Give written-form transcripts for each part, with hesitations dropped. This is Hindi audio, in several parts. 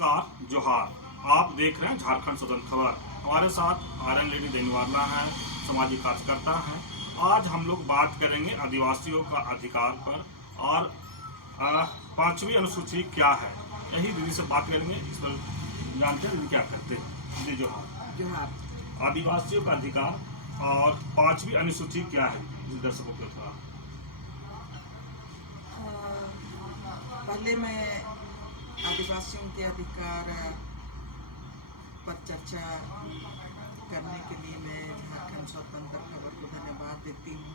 नमस्कार, जोहार। आप देख रहे हैं झारखंड स्वतंत्र खबर। हमारे साथ आर्यन लेडी देनीवाला हैं, सामाजिक कार्यकर्ता हैं। आज हम लोग बात करेंगे आदिवासियों का अधिकार पर और 5वीं अनुसूची क्या है, यही दीदी से बात करेंगे। इस पर जानते हैं दीदी क्या करते हैं। दीदी जोहार। जोहार। आदिवासियों का अधिकार और 5वीं अनुसूची क्या है, दर्शकों को थोड़ा। पहले मैं आदिवासियों के अधिकार पर चर्चा करने के लिए मैं झारखंड स्वतंत्र खबर को धन्यवाद देती हूँ,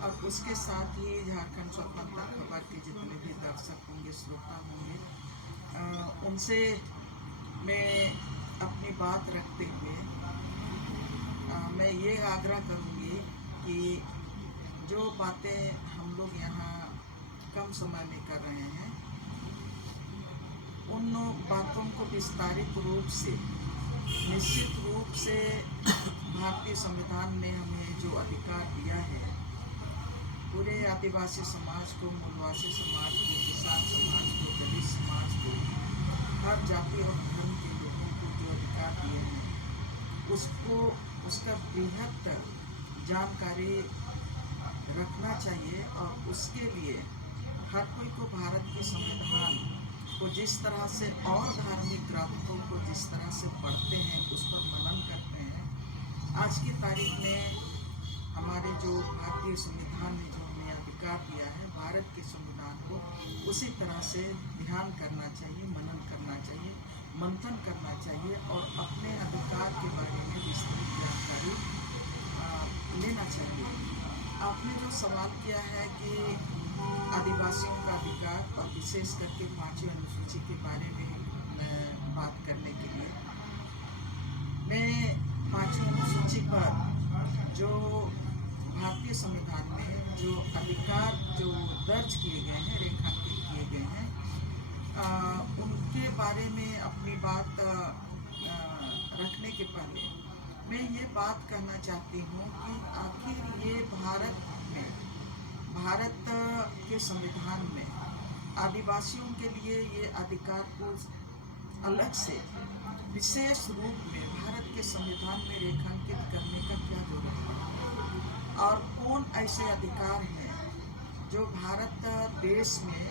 और उसके साथ ही झारखंड स्वतंत्र खबर के जितने भी दर्शक होंगे, श्रोता होंगे, उनसे मैं अपनी बात रखते हुए मैं ये आग्रह करूँगी कि जो बातें हम लोग यहाँ कम समय में कर रहे हैं, उन बातों को विस्तारित रूप से, निश्चित रूप से भारतीय संविधान ने हमें जो अधिकार दिया है, पूरे आदिवासी समाज को, मूलवासी समाज को, किसान समाज को, दलित समाज को, हर जाति और धर्म के लोगों को जो अधिकार दिए हैं, उसको उसका बृहत जानकारी रखना चाहिए। और उसके लिए हर कोई को भारत के संविधान को जिस तरह से और धार्मिक ग्रंथों को जिस तरह से पढ़ते हैं, उस पर मनन करते हैं, आज की तारीख में हमारे जो भारतीय संविधान ने जो हमें अधिकार दिया है, भारत के संविधान को उसी तरह से ध्यान करना चाहिए, मनन करना चाहिए, मंथन करना चाहिए और अपने अधिकार के बारे में विस्तृत जानकारी लेना चाहिए। आपने जो सवाल किया है कि आदिवासियों का अधिकार और विशेष करके 5वीं अनुसूची के बारे में बात करने के लिए, मैं 5वीं अनुसूची पर जो भारतीय संविधान में जो अधिकार जो दर्ज किए गए हैं, रेखांकित किए गए हैं, उनके बारे में अपनी बात रखने के पहले मैं ये बात कहना चाहती हूँ कि आखिर ये भारत के संविधान में आदिवासियों के लिए ये अधिकार को अलग से विशेष रूप में भारत के संविधान में रेखांकित करने का क्या जरूरत पड़ा, और कौन ऐसे अधिकार हैं जो भारत देश में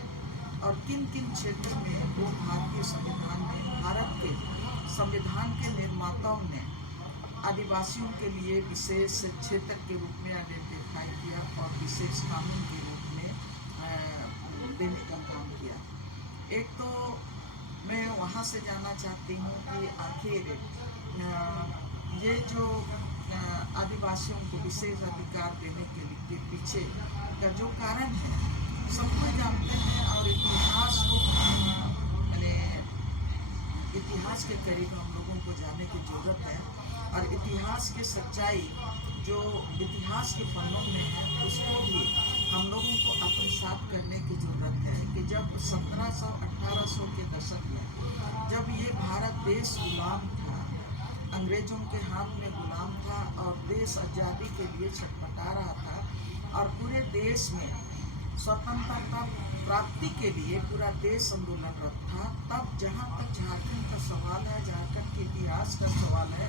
और किन किन क्षेत्रों में वो भारतीय संविधान में, भारत के संविधान के निर्माताओं ने आदिवासियों के लिए विशेष क्षेत्र के रूप में आइडेंटिफाई किया और विशेष कानून के रूप में देने का काम किया। एक तो मैं वहाँ से जानना चाहती हूँ कि आखिर ये जो आदिवासियों को विशेष अधिकार देने के पीछे का जो कारण है, सब कोई जानते हैं, और इतिहास को इतिहास के करीब हम लोगों को जानने की जरूरत है, और इतिहास की सच्चाई जो इतिहास के पन्नों में है, उसको भी हम लोगों को आत्मसात करने की जरूरत है कि जब 1700-1800 के दशक में जब ये भारत देश गुलाम था, अंग्रेजों के हाथ में गुलाम था और देश आज़ादी के लिए छटपटा रहा था, और पूरे देश में स्वतंत्रता प्राप्ति के लिए पूरा देश आंदोलनरत था, तब जहाँ तक झारखंड का सवाल है, झारखंड के इतिहास का सवाल है,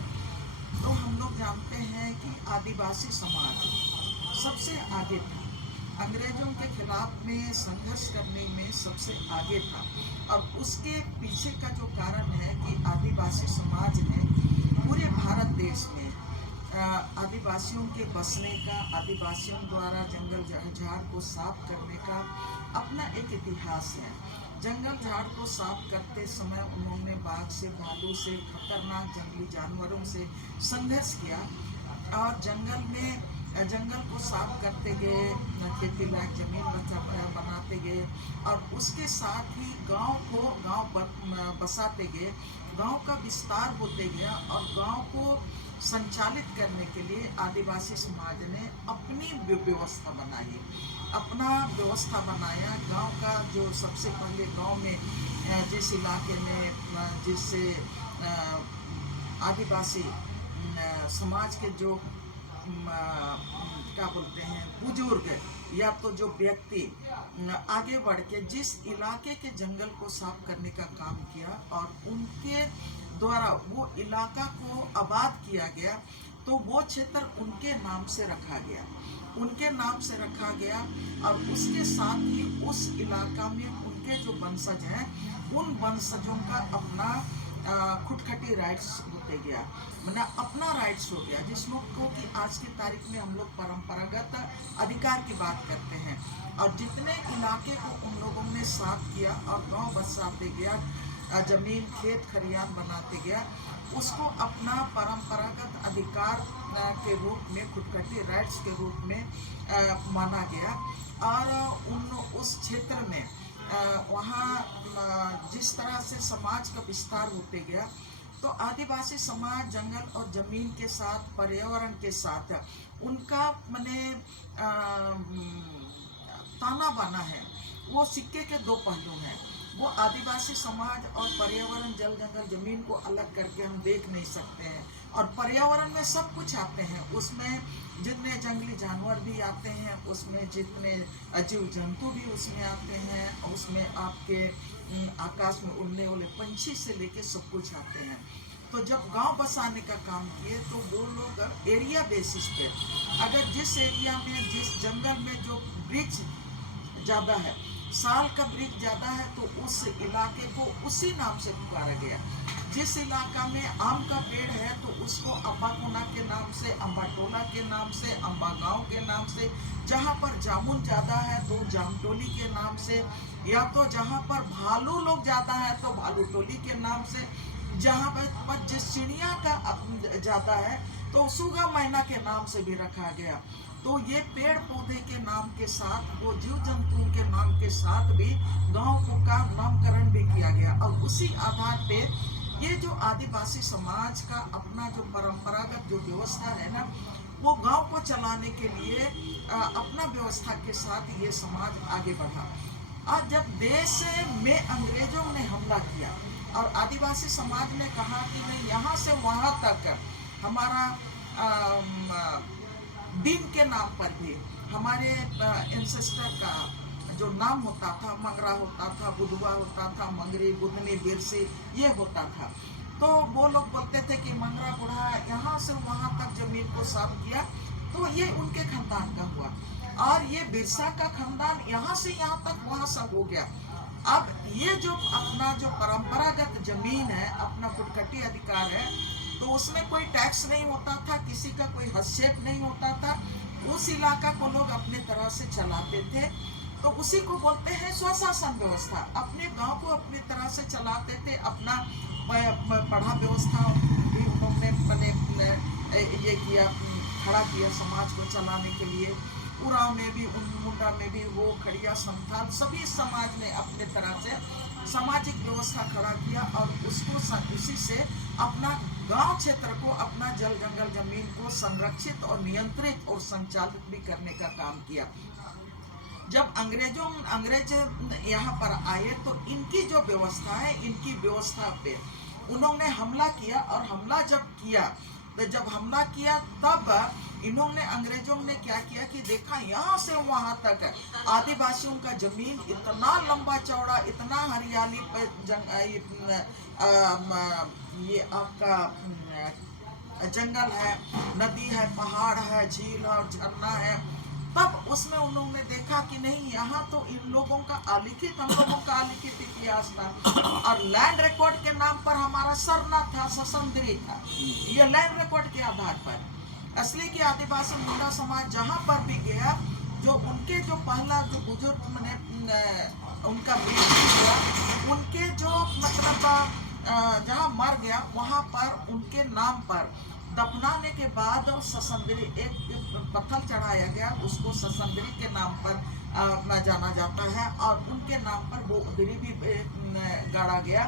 तो हम लोग जानते हैं कि आदिवासी समाज सबसे आगे था, अंग्रेजों के खिलाफ में संघर्ष करने में सबसे आगे था। और उसके पीछे का जो कारण है कि आदिवासी समाज ने पूरे भारत देश में आदिवासियों के बसने का, आदिवासियों द्वारा जंगल झाड़ को साफ करने का अपना एक इतिहास है। जंगल झाड़ को साफ करते समय उन्होंने बाघ से, भालू से, खतरनाक जंगली जानवरों से संघर्ष किया, और जंगल को साफ करते गए, खेती लायक जमीन बनाते गए, और उसके साथ ही गांव बसाते गए, गांव का विस्तार होते गया, और गांव को संचालित करने के लिए आदिवासी समाज ने अपनी व्यवस्था बनाया। गांव का जो सबसे पहले गांव में जिस इलाके में जिससे आदिवासी समाज के जो क्या बोलते हैं, बुजुर्ग या तो जो व्यक्ति आगे बढ़ के जिस इलाके के जंगल को साफ करने का काम किया और उनके द्वारा वो इलाका को आबाद किया गया, तो वो क्षेत्र उनके नाम से रखा गया, उनके नाम से रखा गया। और उसके साथ ही उस इलाका में उनके जो वंशज हैं, उन वंशजों का अपना खुटखटी राइट्स होते गया, मतलब अपना राइट्स हो गया, जिसमें को कि आज की तारीख में हम लोग परंपरागत अधिकार की बात करते हैं। और जितने इलाके को उन लोगों ने साफ किया और गांव बसाते गया, जमीन खेत खरियान बनाते गया, उसको अपना परंपरागत अधिकार के रूप में, खुटखटी राइट्स के रूप में माना गया। और उस क्षेत्र में वहाँ जिस तरह से समाज का विस्तार होते गया, तो आदिवासी समाज जंगल और जमीन के साथ, पर्यावरण के साथ उनका माने ताना बाना है। वो सिक्के के दो पहलू हैं। वो आदिवासी समाज और पर्यावरण, जल जंगल जमीन को अलग करके हम देख नहीं सकते हैं। और पर्यावरण में सब कुछ आते हैं, उसमें जितने जंगली जानवर भी आते हैं, उसमें जितने जीव जंतु भी उसमें आते हैं, उसमें आपके आकाश में उड़ने वाले पंछी से लेके सब कुछ आते हैं। तो जब गांव बसाने का काम किए, तो वो लोग एरिया बेसिस पे, अगर जिस एरिया में, जिस जंगल में जो वृक्ष ज़्यादा है, साल का वृक्ष ज़्यादा है, तो उस इलाके को उसी नाम से पुकारा गया। जिस इलाका में आम का पेड़ है, तो उसको अम्बाकोना के नाम से, अम्बाटोला के नाम से, अम्बा गाँव के नाम से। जहाँ पर जामुन ज़्यादा है तो जामटोली के नाम से, या तो जहाँ पर भालू लोग ज़्यादा है तो भालूटोली के नाम से। जहाँ पर जिस चिड़िया का ज़्यादा है तो सुगा मैना के नाम से भी रखा गया। तो ये पेड़ पौधे के नाम के साथ, वो जीव जंतुओं के नाम के साथ भी गाँव का नामकरण भी किया गया। और उसी आधार पे ये जो आदिवासी समाज का अपना जो परंपरागत जो व्यवस्था है ना, वो गांव को चलाने के लिए अपना व्यवस्था के साथ ये समाज आगे बढ़ा। आज जब देश में अंग्रेजों ने हमला किया और आदिवासी समाज ने कहा कि नहीं, यहाँ से वहाँ तक हमारा दिन के नाम पर भी हमारे एंसेस्टर का जो नाम होता था, मंगरा होता था, बुधवा होता था, मंगरी, बुधनी, बिरसी, ये होता था। तो वो लोग बोलते थे कि मंगरा बुढ़ा यहाँ से वहाँ तक जमीन को साफ किया, तो ये उनके खानदान का हुआ। और ये बिरसा का खानदान यहाँ से यहाँ तक वहाँ सब हो गया। अब ये जो अपना जो परंपरागत जमीन है, अपना खुटखटी अधिकार है, तो उसमें कोई टैक्स नहीं होता था, किसी का कोई हस्तक्षेप नहीं होता था। उस इलाका को लोग अपने तरह से चलाते थे। तो उसी को बोलते हैं स्वशासन व्यवस्था। अपने गांव को अपनी तरह से चलाते थे। अपना पढ़ा व्यवस्था भी उन्होंने ये किया, खड़ा किया समाज को चलाने के लिए। उराव में भी, मुंडा में भी, वो खड़िया संथाल, सभी समाज ने अपने तरह से सामाजिक व्यवस्था खड़ा किया और उसको उसी से अपना गांव क्षेत्र को, अपना जल जंगल जमीन को संरक्षित और नियंत्रित और संचालित भी करने का काम किया। जब अंग्रेज यहाँ पर आए, तो इनकी जो व्यवस्था है, इनकी व्यवस्था पे उन्होंने हमला किया। और हमला जब किया, तो जब हमला किया तब इन्होंने, अंग्रेजों ने क्या किया कि देखा यहाँ से वहाँ तक आदिवासियों का जमीन इतना लंबा चौड़ा, इतना हरियाली ये आपका जंगल है, नदी है, पहाड़ है, झील और झरना है। तब उसमें उन्होंने देखा कि नहीं, यहाँ तो इन लोगों का अलिखित, हम लोगों का अलिखित इतिहास था। और लैंड रिकॉर्ड के नाम पर हमारा सरना था, ससंद्री था। ये लैंड रिकॉर्ड के आधार पर असली के आदिवासी मुंडा समाज जहाँ पर भी गया, जो उनके जो पहला जो बुजुर्ग मैंने उनका मृत्यु हुआ, उनके जो मतलब जहाँ मर गया, वहाँ पर उनके नाम पर दफनाने के बाद ससंद्री एक पत्थर चढ़ाया गया, उसको ससंद्री के नाम पर जाना जाता है। और उनके नाम पर वो उदरी भी गाड़ा गया।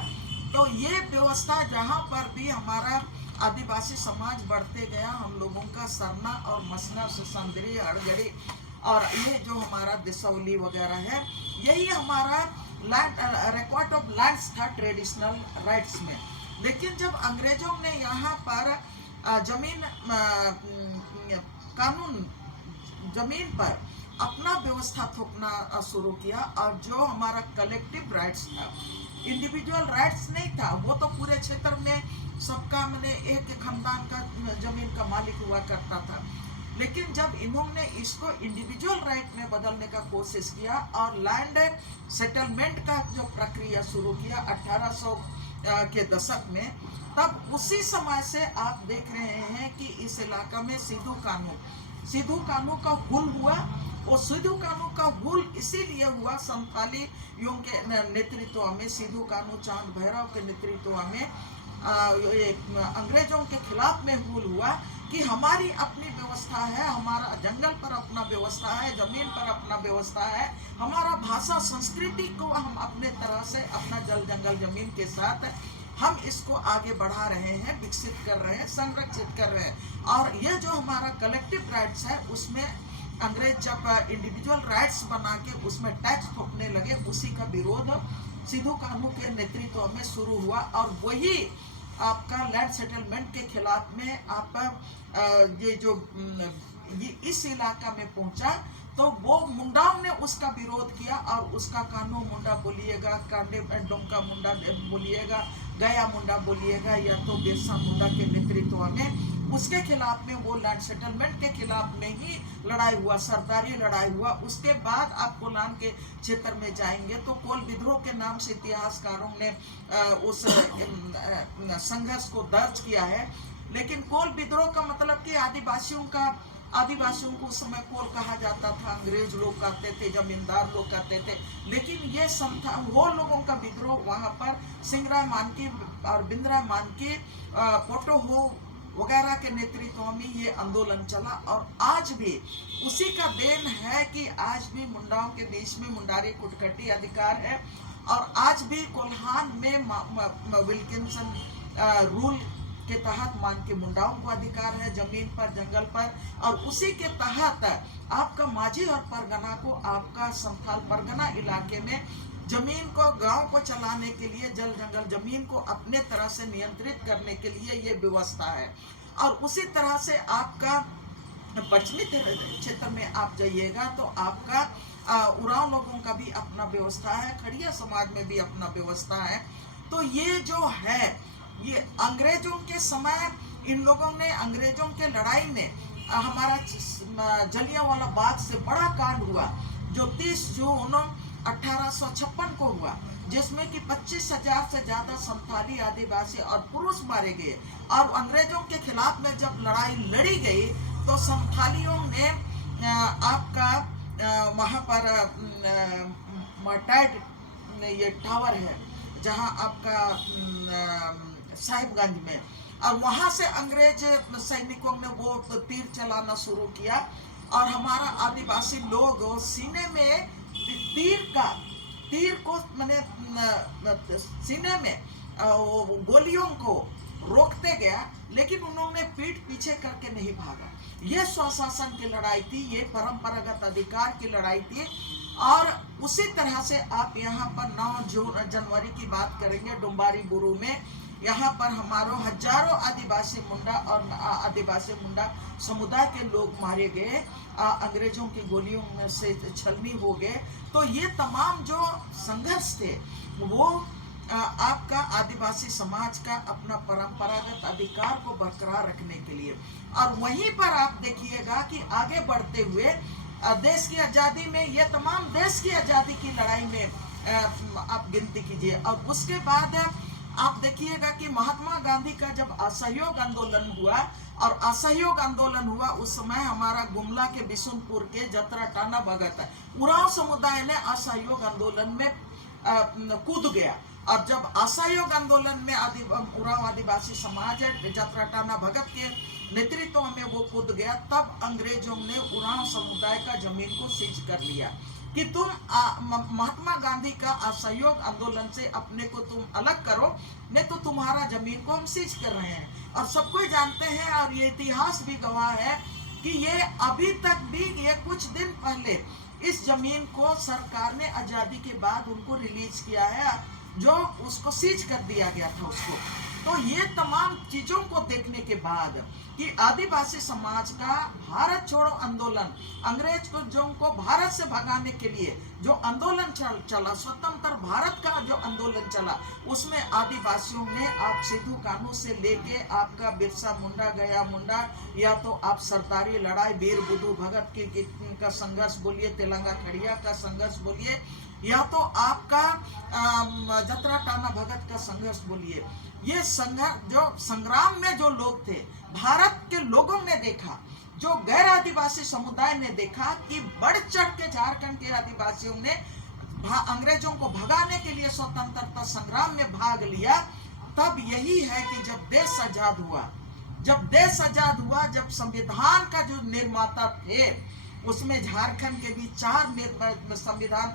तो ये व्यवस्था जहाँ पर भी हमारा आदिवासी समाज बढ़ते गया, हम लोगों का सरना और मसना, ससंद्री, हड़गड़ी और ये जो हमारा दिसौली वगैरह है, यही हमारा लैंड रिकॉर्ड ऑफ लैंड्स था ट्रेडिशनल राइट्स में। लेकिन जब अंग्रेजों ने यहाँ पर जमीन कानून जमीन पर अपना व्यवस्था थोपना शुरू किया। और जो हमारा कलेक्टिव राइट्स था, इंडिविजुअल राइट्स नहीं था, वो तो पूरे क्षेत्र में सबका मैंने एक खानदान का जमीन का मालिक हुआ करता था। लेकिन जब इन्होंने इसको इंडिविजुअल राइट में बदलने का कोशिश किया और लैंड सेटलमेंट का जो प्रक्रिया शुरू किया 1800 के दशक में, तब उसी समय से आप देख रहे हैं कि इस इलाका में सिद्धू कानून का हुल हुआ। और सिद्धू कानून का हुल इसीलिए हुआ संथालियों के नेतृत्व में, सिद्धू कानून चांद भैरव के नेतृत्व में अंग्रेजों के खिलाफ में हुल हुआ कि हमारी अपनी व्यवस्था है, हमारा जंगल पर अपना व्यवस्था है, जमीन पर अपना व्यवस्था है, हमारा भाषा संस्कृति को हम अपने तरह से अपना जल जंगल जमीन के साथ हम इसको आगे बढ़ा रहे हैं, विकसित कर रहे हैं, संरक्षित कर रहे हैं। और ये जो हमारा कलेक्टिव राइट्स है, उसमें अंग्रेज जब इंडिविजुअल राइट्स बना के उसमें टैक्स थोपने लगे, उसी का विरोध सिद्धू कानून के नेतृत्व में शुरू हुआ। और वही आपका लैंड सेटलमेंट के खिलाफ में आप ये इस इलाका में पहुंचा तो वो मुंडाओं ने उसका विरोध किया और उसका कानून मुंडा बोलिएगा, कांडे डोंका मुंडा बोलिएगा, गया मुंडा बोलिएगा, या तो बिरसा मुंडा के नेतृत्व में उसके खिलाफ में वो लैंड सेटलमेंट के खिलाफ में ही लड़ाई हुआ, सरदारी लड़ाई हुआ। उसके बाद आप कोलान के क्षेत्र में जाएंगे तो कोल विद्रोह के नाम से इतिहासकारों ने उस संघर्ष को दर्ज किया है। लेकिन कोल विद्रोह का मतलब कि आदिवासियों को उस समय कोल कहा जाता था, अंग्रेज लोग कहते थे, जमींदार लोग कहते थे। लेकिन ये वो लोगों का विद्रोह वहाँ पर सिंगराय मानकी और बिंद्राय मानकी, पोटो हो वगैरह के नेतृत्व में ये आंदोलन चला। और आज भी उसी का देन है कि आज भी मुंडाओं के बीच में मुंडारी कुटकटी अधिकार है। और आज भी कोल्हान में विल्किंसन रूल के तहत मान के मुंडाओं को अधिकार है जमीन पर, जंगल पर। और उसी के तहत आपका माझी और परगना को, आपका संथाल परगना इलाके में जमीन को, गांव को चलाने के लिए, जल जंगल जमीन को अपने तरह से नियंत्रित करने के लिए ये व्यवस्था है। और उसी तरह से आपका पश्चिमी क्षेत्र में आप जाइएगा तो आपका उरांव लोगों का भी अपना व्यवस्था है, खड़िया समाज में भी अपना व्यवस्था है। तो ये जो है, ये अंग्रेजों के समय इन लोगों ने, अंग्रेजों के लड़ाई में हमारा जलियांवाला बाग से बड़ा कांड हुआ जो 30 जून 1856 को हुआ, जिसमें कि 25,000 से ज्यादा संथाली, आदिवासी और पुरुष मारे गए। और अंग्रेजों के खिलाफ में जब लड़ाई लड़ी गई तो संथालियों ने आपका वहाँ पर मटाइड ये टावर है जहाँ आपका साहिबगंज में, और वहाँ से अंग्रेज सैनिकों ने वो तीर चलाना शुरू किया। और हमारा आदिवासी लोग सीने में तीर को मैंने सीने में गोलियों को रोकते गया, लेकिन उन्होंने पीठ पीछे करके नहीं भागा। ये स्वशासन की लड़ाई थी, ये परंपरागत अधिकार की लड़ाई थी। और उसी तरह से आप यहाँ पर 9 जनवरी की बात करेंगे, डुम्बारी बुरू में यहाँ पर हमारों हजारों आदिवासी मुंडा और आदिवासी मुंडा समुदाय के लोग मारे गए, अंग्रेजों की गोलियों में से छलनी हो गए। तो ये तमाम जो संघर्ष थे वो आपका आदिवासी समाज का अपना परंपरागत अधिकार को बरकरार रखने के लिए। और वहीं पर आप देखिएगा कि आगे बढ़ते हुए देश की आज़ादी में, ये तमाम देश की आज़ादी की लड़ाई में आप गिनती कीजिए। और उसके बाद आप देखिएगा कि महात्मा गांधी का जब असहयोग आंदोलन हुआ, और असहयोग आंदोलन हुआ उस समय हमारा गुमला के बिशुनपुर के जतरा टाना भगत उरांव समुदाय ने असहयोग आंदोलन में कूद गया। और जब असहयोग आंदोलन में उरांव आदिवासी समाज जतरा टाना भगत के नेतृत्व में वो कूद गया, तब अंग्रेजों ने उरांव समुदाय का जमीन को सीज कर लिया कि तुम महात्मा गांधी का असहयोग आंदोलन से अपने को तुम अलग करो, नहीं तो तुम्हारा जमीन को हम सीज कर रहे हैं। और सब कोई जानते हैं और ये इतिहास भी गवाह है कि ये अभी तक भी, ये कुछ दिन पहले इस जमीन को सरकार ने आज़ादी के बाद उनको रिलीज किया है, जो उसको सीज कर दिया गया था उसको। तो ये तमाम चीजों को देखने के बाद कि आदिवासी समाज का भारत छोड़ो आंदोलन, अंग्रेज को भारत से भगाने के लिए जो आंदोलन चला, स्वतंत्र भारत का जो आंदोलन चला, उसमें आदिवासियों ने आप सिद्धू कान्हू से लेके आपका बिरसा मुंडा, गया मुंडा, या तो आप सरदारी लड़ाई वीर बुद्धू भगत की का संघर्ष बोलिए, तेलंगा खड़िया का संघर्ष बोलिए, या तो आपका जतरा टाना भगत का संघर्ष बोलिए, ये संघर्ष जो संग्राम में जो लोग थे, भारत के लोगों ने देखा, जो गैर आदिवासी समुदाय ने देखा कि बढ़ चढ़ के झारखंड के आदिवासियों ने अंग्रेजों को भगाने के लिए स्वतंत्रता संग्राम में भाग लिया। तब यही है कि जब देश आजाद हुआ, जब संविधान का जो निर्माता थे, उसमें झारखंड के भी 4 संविधान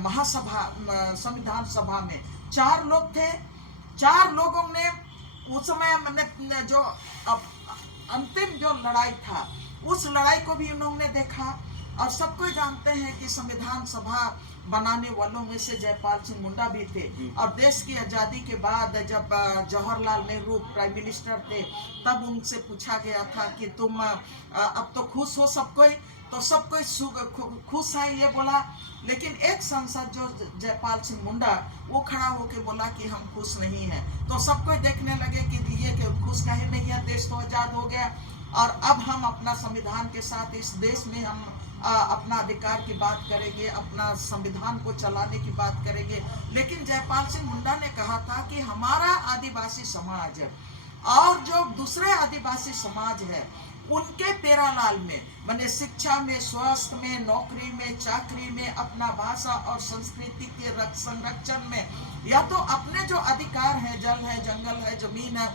महासभा, संविधान सभा में 4 लोग थे। 4 लोगों ने उस समय मैंने जो अंतिम जो लड़ाई था, उस लड़ाई को भी उन्होंने देखा। और सबको जानते हैं कि संविधान सभा बनाने वालों में से जयपाल सिंह मुंडा भी थे। और देश की आज़ादी के बाद जब जवाहरलाल नेहरू प्राइम मिनिस्टर थे, तब उनसे पूछा गया था कि तुम अब तो खुश हो सब कोई, तो सब कोई खुश है ये बोला। लेकिन एक सांसद जो जयपाल सिंह मुंडा, वो खड़ा होके बोला कि हम खुश नहीं हैं। तो सब कोई देखने लगे कि ये खुश कहीं नहीं है, देश तो आजाद हो गया और अब हम अपना संविधान के साथ इस देश में हम अपना अधिकार की बात करेंगे, अपना संविधान को चलाने की बात करेंगे। लेकिन जयपाल सिंह मुंडा ने कहा था कि हमारा आदिवासी समाज और जो दूसरे आदिवासी समाज है, उनके पेरालाल में, माने शिक्षा में, स्वास्थ्य में, नौकरी में, चाकरी में, अपना भाषा और संस्कृति के संरक्षण में, या तो अपने जो अधिकार है, जल है, जंगल है, जमीन है,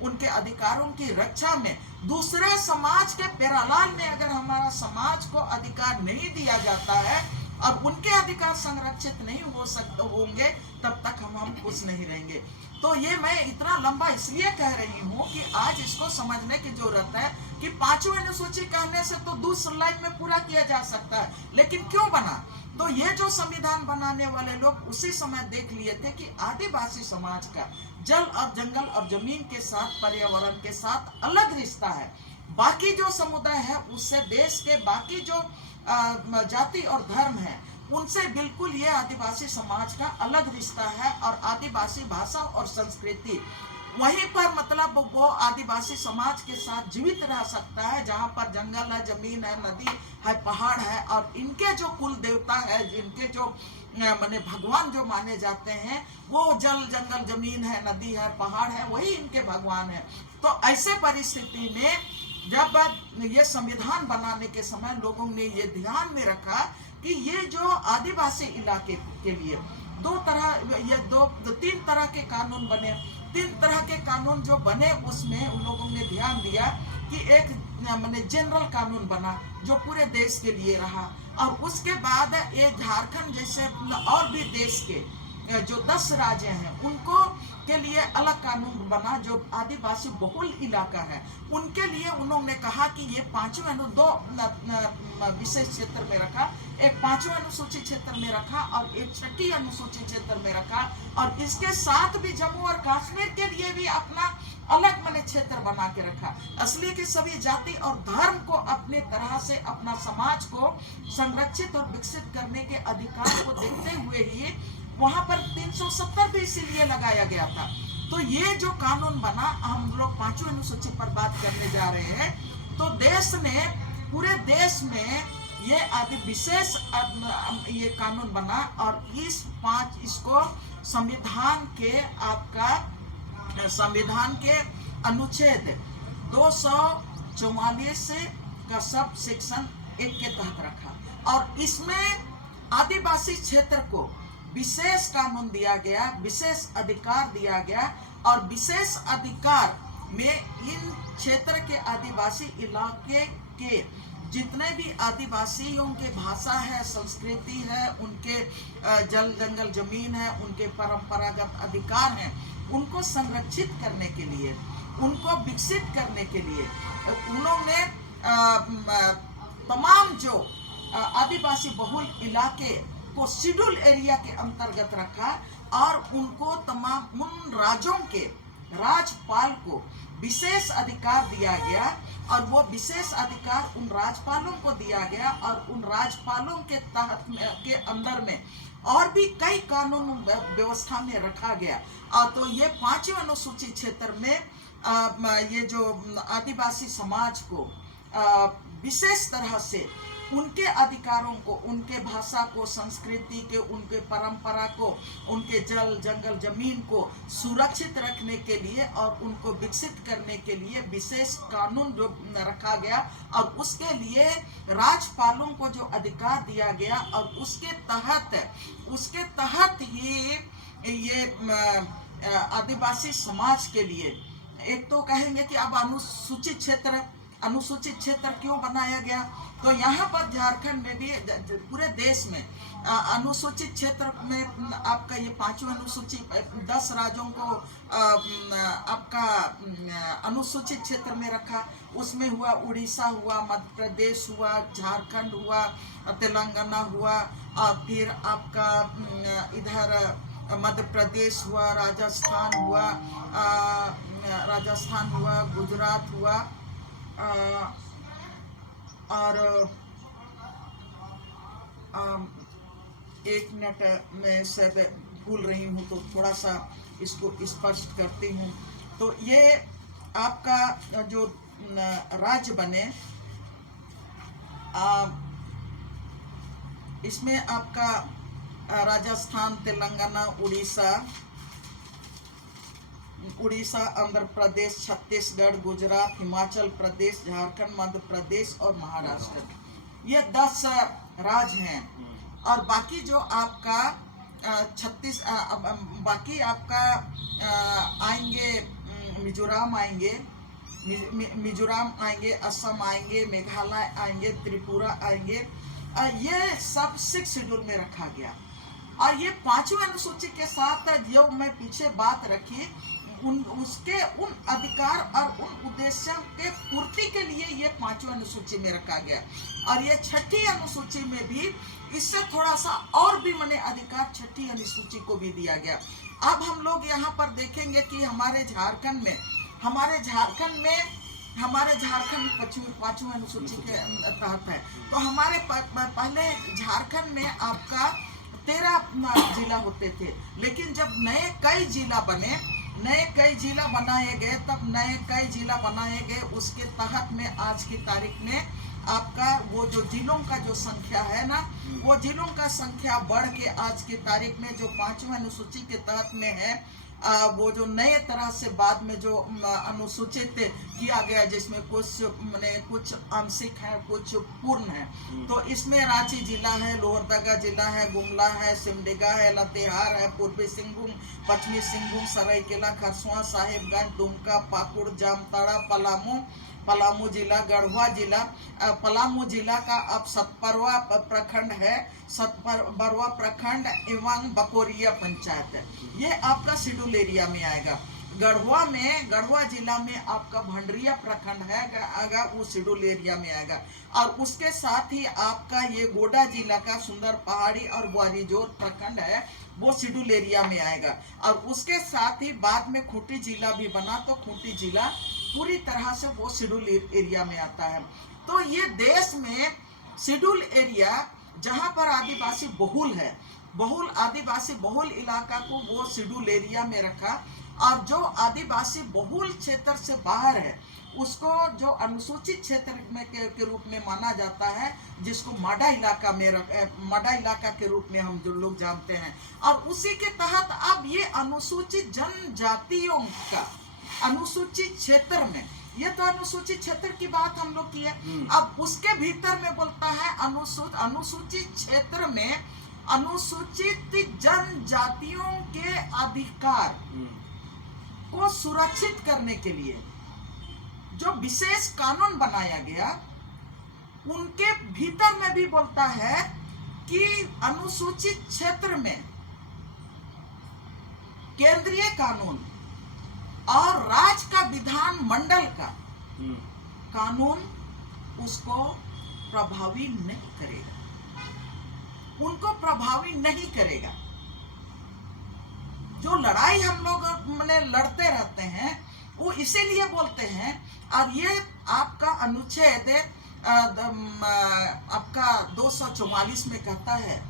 उनके अधिकारों की रक्षा में, दूसरे समाज के पेरालाल में अगर हमारा समाज को अधिकार नहीं दिया जाता है और उनके अधिकार संरक्षित नहीं होंगे, तब तक हम खुश नहीं रहेंगे। तो ये मैं इतना लंबा इसलिए कह रही हूँ कि आज इसको समझने की जरूरत है कि 5वीं अनुसूची कहने से तो दूसरी लाइन में पूरा किया जा सकता है, लेकिन क्यों बना? तो ये जो संविधान बनाने वाले लोग उसी समय देख लिए थे कि आदिवासी समाज का जल और जंगल और जमीन के साथ, पर्यावरण के साथ अलग रिश्ता है। बाकी जो समुदाय है उससे, देश के बाकी जो जाति और धर्म है, उनसे बिल्कुल ये आदिवासी समाज का अलग रिश्ता है। और आदिवासी भाषा और संस्कृति वहीं पर, मतलब वो आदिवासी समाज के साथ जीवित रह सकता है जहाँ पर जंगल है, जमीन है, नदी है, पहाड़ है, और इनके जो कुल देवता है, जिनके जो माने भगवान जो माने जाते हैं, वो जल, जंगल, जमीन है, नदी है, पहाड़ है, वही इनके भगवान है। तो ऐसे परिस्थिति में जब ये संविधान बनाने के समय लोगों ने ये ध्यान में रखा कि ये जो आदिवासी इलाके के लिए तीन तरह के कानून बने। 3 तरह के कानून जो बने, उसमें उन लोगों ने ध्यान दिया कि एक माने जनरल कानून बना जो पूरे देश के लिए रहा, और उसके बाद ये झारखंड जैसे और भी देश के जो 10 राज्य हैं, उनको के लिए अलग कानून बना जो आदिवासी बहुल इलाका है। उनके लिए उन्होंने कहा कि ये 2 विशेष क्षेत्र में रखा, एक 5वीं अनुसूची क्षेत्र में रखा और एक 6ठी अनुसूची क्षेत्र में रखा, और इसके साथ भी जम्मू और कश्मीर के लिए भी अपना अलग माने क्षेत्र बना के रखा। असली के सभी जाति और धर्म को अपने तरह से अपना समाज को संरक्षित और विकसित करने के अधिकार को देखते हुए ही वहां पर 370 भी इसीलिए लगाया गया था। तो ये जो कानून बना, हम लोग 5वीं अनुसूची पर बात करने जा रहे हैं। तो देश ने, पूरे देश में ये विशेष ये कानून बना, और इसको संविधान के अनुच्छेद 244 का सब सेक्शन 1 के तहत रखा, और इसमें आदिवासी क्षेत्र को विशेष कानून दिया गया, विशेष अधिकार दिया गया, और विशेष अधिकार में इन क्षेत्र के आदिवासी इलाके के जितने भी आदिवासियों के भाषा है, संस्कृति है, उनके जल, जंगल, जमीन है, उनके परंपरागत अधिकार हैं, उनको संरक्षित करने के लिए, उनको विकसित करने के लिए उन्होंने तमाम जो आदिवासी बहुल इलाके को शेड्यूल एरिया के अंतर्गत रखा। और उनको तमाम उन राज्यों के राज्यपाल को विशेष अधिकार दिया गया, और वो विशेष अधिकार उन राज्यपालों को दिया गया, और उन राज्यपालों के तहत के अंदर में और भी कई कानून व्यवस्था में रखा गया। तो ये 5वें अनुसूचित क्षेत्र में ये जो आदिवासी समाज को विशेष तरह से उनके अधिकारों को, उनके भाषा को, संस्कृति के, उनके परंपरा को, उनके जल जंगल जमीन को सुरक्षित रखने के लिए और उनको विकसित करने के लिए विशेष कानून जो रखा गया, और उसके लिए राज्यपालों को जो अधिकार दिया गया, और उसके तहत ही ये आदिवासी समाज के लिए, एक तो कहेंगे कि अब अनुसूचित क्षेत्र क्यों बनाया गया, तो यहाँ पर झारखंड में भी पूरे देश में अनुसूचित क्षेत्र में आपका ये 5वें अनुसूचित 10 राज्यों को आपका अनुसूचित क्षेत्र में रखा। उसमें हुआ उड़ीसा हुआ, मध्य प्रदेश हुआ, झारखंड हुआ, तेलंगाना हुआ, और फिर आपका इधर मध्य प्रदेश हुआ, राजस्थान हुआ, गुजरात हुआ, और एक मिनट मैं शायद भूल रही हूँ, तो थोड़ा सा इसको स्पष्ट करती हूँ। तो ये आपका जो राज्य बने, इसमें आपका राजस्थान, तेलंगाना, उड़ीसा, आंध्र प्रदेश, छत्तीसगढ़, गुजरात, हिमाचल प्रदेश, झारखंड, मध्य प्रदेश और महाराष्ट्र, ये 10 राज्य हैं। और बाकी जो आपका बाकी आपका आएंगे, मिजोरम आएंगे, असम आएंगे, मेघालय आएंगे, त्रिपुरा आएंगे, ये सब 6 शेड्यूल में रखा गया। और ये 5वें अनुसूची के साथ जो मैं पीछे बात रखी, उन अधिकार और उन उद्देश्यों के पूर्ति के लिए ये 5वें अनुसूची में रखा गया। और ये 6ठी अनुसूची में भी इससे थोड़ा सा और भी माने अधिकार 6ठी अनुसूची को भी दिया गया। अब हम लोग यहाँ पर देखेंगे कि हमारे झारखंड में 5वें अनुसूची के तहत है। तो हमारे पहले झारखंड में आपका 13 जिला होते थे, लेकिन जब नए कई जिला बनाए गए, तब नए कई जिला बनाए गए, उसके तहत में आज की तारीख में आपका वो जो जिलों का जो संख्या है ना, वो जिलों का संख्या बढ़ के आज की तारीख में जो 5वें अनुसूची के तहत में है, वो जो नए तरह से बाद में जो अनुसूचित किया गया, जिसमें कुछ आंशिक है, कुछ पूर्ण है। तो इसमें रांची जिला है, लोहरदगा जिला है, गुमला है, सिमडेगा है, लातेहार है, पूर्वी सिंहभूम, पश्चिमी सिंहभूम, सरायकेला, खरसुआ, साहिबगंज, दुमका, पाकुड़, जामताड़ा, पलामू जिला, गढ़वा जिला। पलामू जिला का अब सतबरवा प्रखंड है, सतबरवा प्रखंड एवं बकोरिया पंचायत है, ये आपका शेड्यूल एरिया में आएगा। गढ़वा जिला में आपका भंडरिया प्रखंड है, वो शेड्यूल एरिया में आएगा। और उसके साथ ही आपका ये गोड्डा जिला का सुंदर पहाड़ी और ग्वारीजोर प्रखंड है, वो शेड्यूल एरिया में आएगा। और उसके साथ ही बाद में खूंटी जिला भी बना, तो खूंटी जिला पूरी तरह से वो शेड्यूल एरिया में आता है। तो ये देश में शेड्यूल एरिया जहाँ पर आदिवासी आदिवासी बहुल इलाका को वो शेड्यूल एरिया में रखा, और जो आदिवासी बहुल क्षेत्र से बाहर है उसको जो अनुसूचित क्षेत्र में के रूप में माना जाता है, जिसको माडा इलाका के रूप में हम जो लोग जानते हैं। और उसी के तहत अब ये अनुसूचित जनजातियों का अनुसूचित क्षेत्र में, ये तो अनुसूचित क्षेत्र की बात हम लोग की है, अब उसके भीतर में बोलता है अनुसूचित क्षेत्र में अनुसूचित जनजातियों के अधिकार को सुरक्षित करने के लिए जो विशेष कानून बनाया गया, उनके भीतर में भी बोलता है कि अनुसूचित क्षेत्र में केंद्रीय कानून और राज्य का विधान मंडल का कानून उसको प्रभावी नहीं करेगा, उनको प्रभावी नहीं करेगा। जो लड़ाई हम लोग मैंने लड़ते रहते हैं वो इसीलिए बोलते हैं। और ये आपका अनुच्छेद आपका 244 में कहता है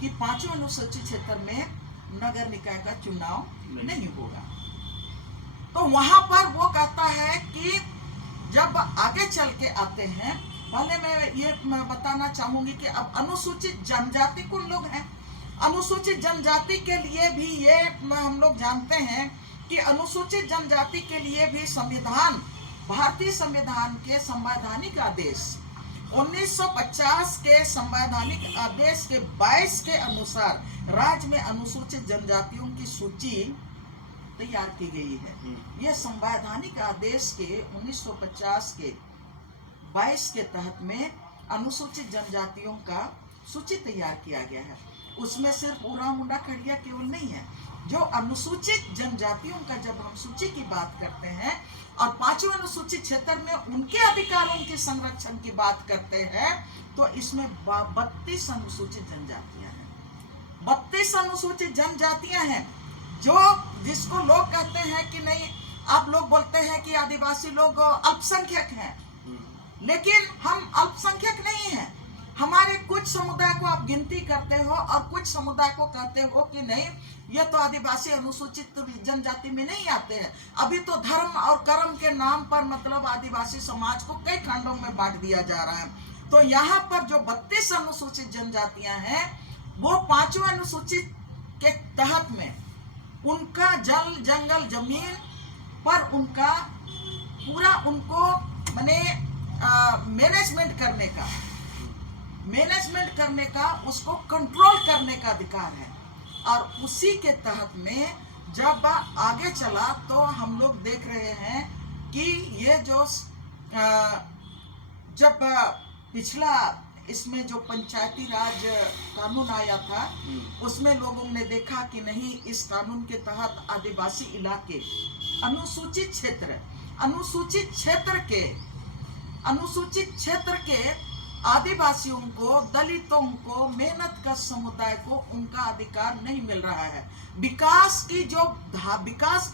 कि 5वें अनुसूचित क्षेत्र में नगर निकाय का चुनाव नहीं होगा। तो वहां पर वो कहता है कि जब आगे चल के आते हैं, पहले मैं बताना चाहूंगी कि अब अनुसूचित जनजाति कौन लोग हैं। अनुसूचित जनजाति के लिए भी ये हम लोग जानते हैं कि अनुसूचित जनजाति के लिए भी संविधान, भारतीय संविधान के संवैधानिक आदेश 1950 के संवैधानिक आदेश के 22 के अनुसार राज्य में अनुसूचित जनजातियों की सूची तैयार की गई है। यह संवैधानिक आदेश के 1950 के 22 के तहत में अनुसूचित जनजातियों का सूची तैयार किया गया है। उसमें सिर्फ उरा मुंडा खड़िया केवल नहीं है। जो अनुसूचित जनजातियों का जब हम सूची की बात करते हैं और 5वें अनुसूचित क्षेत्र में उनके अधिकारों के संरक्षण की बात करते हैं, तो इसमें 32 अनुसूचित जनजातियां हैं। 32 अनुसूचित जनजातियां हैं जो जिसको लोग कहते हैं कि नहीं, आप लोग बोलते हैं कि आदिवासी लोग अल्पसंख्यक हैं, लेकिन हम अल्पसंख्यक नहीं हैं। हमारे कुछ समुदाय को आप गिनती करते हो और कुछ समुदाय को कहते हो कि नहीं, ये तो आदिवासी अनुसूचित जनजाति में नहीं आते हैं। अभी तो धर्म और कर्म के नाम पर मतलब आदिवासी समाज को कई खंडों में बांट दिया जा रहा है। तो यहाँ पर जो 32 अनुसूचित जनजातियां हैं, वो 5वें अनुसूचित के तहत में उनका जल जंगल जमीन पर उनका पूरा उनको माने मैनेजमेंट करने का उसको कंट्रोल करने का अधिकार है। और उसी के तहत में जब आगे चला तो हम लोग देख रहे हैं कि ये जो जब पिछला इसमें जो पंचायती राज कानून आया था, उसमें लोगों ने देखा कि नहीं, इस कानून के तहत आदिवासी इलाके अनुसूचित क्षेत्र के आदिवासियों को, दलितों को, मेहनत का समुदाय को उनका अधिकार नहीं मिल रहा है। विकास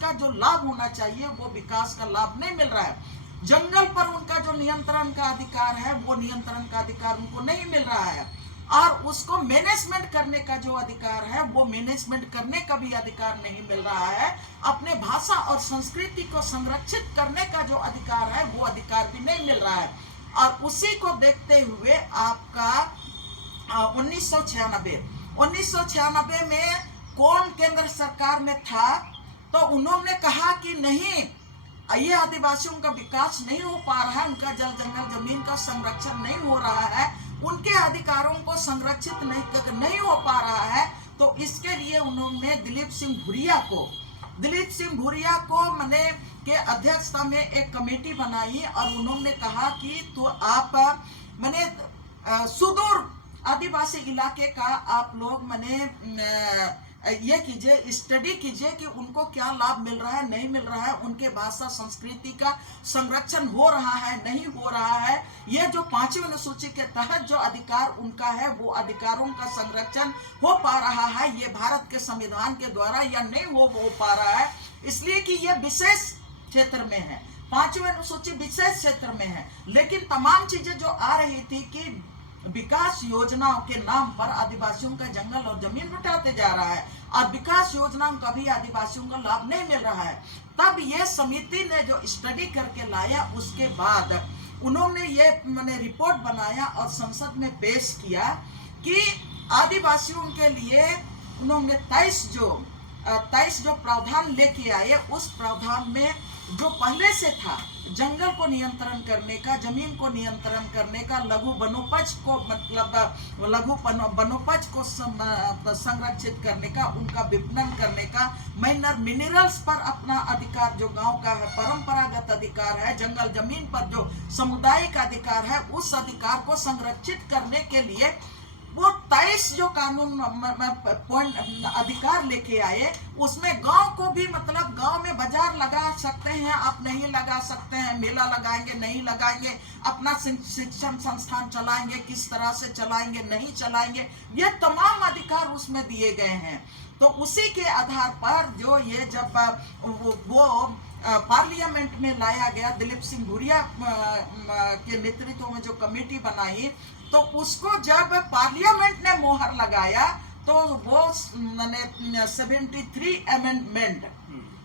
का जो लाभ होना चाहिए वो विकास का लाभ नहीं मिल रहा है। जंगल पर उनका जो नियंत्रण का अधिकार है वो नियंत्रण का अधिकार उनको नहीं मिल रहा है। और उसको मैनेजमेंट करने का जो अधिकार है वो मैनेजमेंट करने का भी अधिकार नहीं मिल रहा है। अपने भाषा और संस्कृति को संरक्षित करने का जो अधिकार है वो अधिकार भी नहीं मिल रहा है। और उसी को देखते हुए आपका 1996 में कौन केंद्र सरकार में था, तो उन्होंने कहा कि नहीं, ये आदिवासियों का विकास नहीं हो पा रहा है, उनका जल जंगल जमीन का संरक्षण नहीं हो रहा है, उनके अधिकारों को संरक्षित नहीं हो पा रहा है। तो इसके लिए उन्होंने दिलीप सिंह भूरिया को मैंने के अध्यक्षता में एक कमेटी बनाई और उन्होंने कहा कि तो आप मैंने सुदूर आदिवासी इलाके का आप लोग मैंने ये कीजिए, स्टडी कीजिए कि उनको क्या लाभ मिल रहा है, नहीं मिल रहा है, उनके भाषा संस्कृति का संरक्षण हो रहा है, नहीं हो रहा है। ये जो 5वें अनुसूची के तहत जो अधिकार उनका है वो अधिकारों का संरक्षण हो पा रहा है ये भारत के संविधान के द्वारा या नहीं हो पा रहा है, इसलिए कि ये विशेष क्षेत्र में है, 5वें अनुसूची विशेष क्षेत्र में है। लेकिन तमाम चीजें जो आ रही थी कि विकास योजनाओं के नाम पर आदिवासियों का जंगल और जमीन लुटाते जा रहा है और विकास योजनाओं का भी आदिवासियों का लाभ नहीं मिल रहा है। तब ये समिति ने जो स्टडी करके लाया, उसके बाद उन्होंने ये मैंने रिपोर्ट बनाया और संसद में पेश किया कि आदिवासियों के लिए उन्होंने 23 जो प्रावधान लेके आए, उस प्रावधान में जो पहले से था जंगल को नियंत्रण करने का, जमीन को नियंत्रण करने का, लघु वनोपज को संरक्षित करने का, उनका विपणन करने का, माइनर मिनरल्स पर अपना अधिकार जो गांव का है, परंपरागत अधिकार है, जंगल जमीन पर जो सामुदायिक अधिकार है, उस अधिकार को संरक्षित करने के लिए वो 22 जो कानून पॉइंट अधिकार लेके आए, उसमें गांव को भी मतलब गांव में बाजार लगा सकते हैं आप, नहीं लगा सकते हैं, मेला लगाएंगे नहीं लगाएंगे, अपना शिक्षण संस्थान चलाएंगे किस तरह से चलाएंगे नहीं चलाएंगे, ये तमाम अधिकार उसमें दिए गए हैं। तो उसी के आधार पर जो ये जब वो पार्लियामेंट में लाया गया, दिलीप सिंह भूरिया के नेतृत्व में जो कमेटी बनाई, तो उसको जब पार्लियामेंट ने मोहर लगाया तो वो मैंने 73 अमेंडमेंट,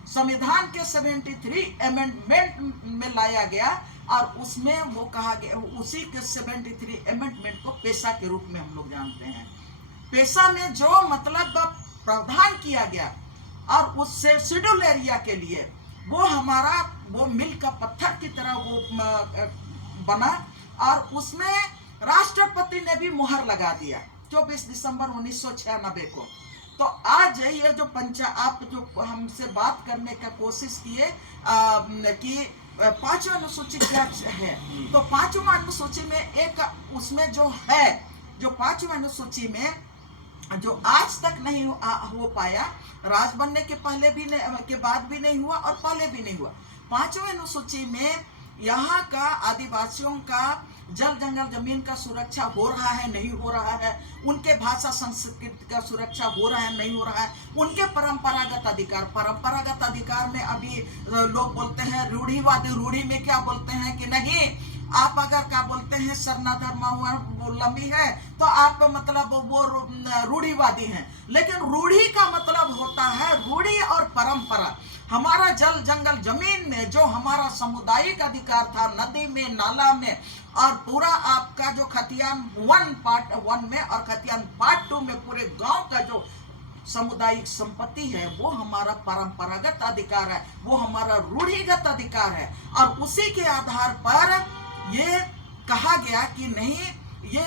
संविधान के 73 अमेंडमेंट में लाया गया और उसमें वो कहा गया, उसी के 73 अमेंडमेंट को पेशा के रूप में हम लोग जानते हैं। पेशा में जो मतलब प्रावधान किया गया और उससे शेड्यूल एरिया के लिए वो हमारा वो मील का पत्थर की तरह वो बना और उसमें राष्ट्रपति ने भी मुहर लगा दिया 24 दिसंबर 1996 को। तो आज ये जो आप जो हमसे बात करने का कोशिश किए कि पांचवा अनुसूची क्या है, तो पांचवा अनुसूची में एक उसमें जो है, जो पांचवा अनुसूची में जो आज तक नहीं हो पाया, राज बनने के पहले भी के बाद भी नहीं हुआ और पहले भी नहीं हुआ। पांचवें अनुसूची में यहाँ का आदिवासियों का जल जंगल जमीन का सुरक्षा हो रहा है नहीं हो रहा है, उनके भाषा संस्कृति का सुरक्षा हो रहा है नहीं हो रहा है, उनके परंपरागत अधिकार में अभी लोग बोलते हैं रूढ़िवादी, रूढ़ी में क्या बोलते हैं कि नहीं, आप अगर क्या बोलते हैं सरना धर्मावलंबी है तो आप मतलब वो रूढ़िवादी हैं, लेकिन रूढ़ी का मतलब होता है रूढ़ी और परंपरा। हमारा जल जंगल जमीन में जो हमारा सामुदायिक अधिकार था, नदी में नाला में और पूरा आपका जो खतियान पार्ट 1 में और खतियान पार्ट 2 में पूरे गांव का जो सामुदायिक संपत्ति है, वो हमारा परंपरागत अधिकार है, वो हमारा रूढ़िगत अधिकार है। और उसी के आधार पर ये कहा गया कि नहीं, ये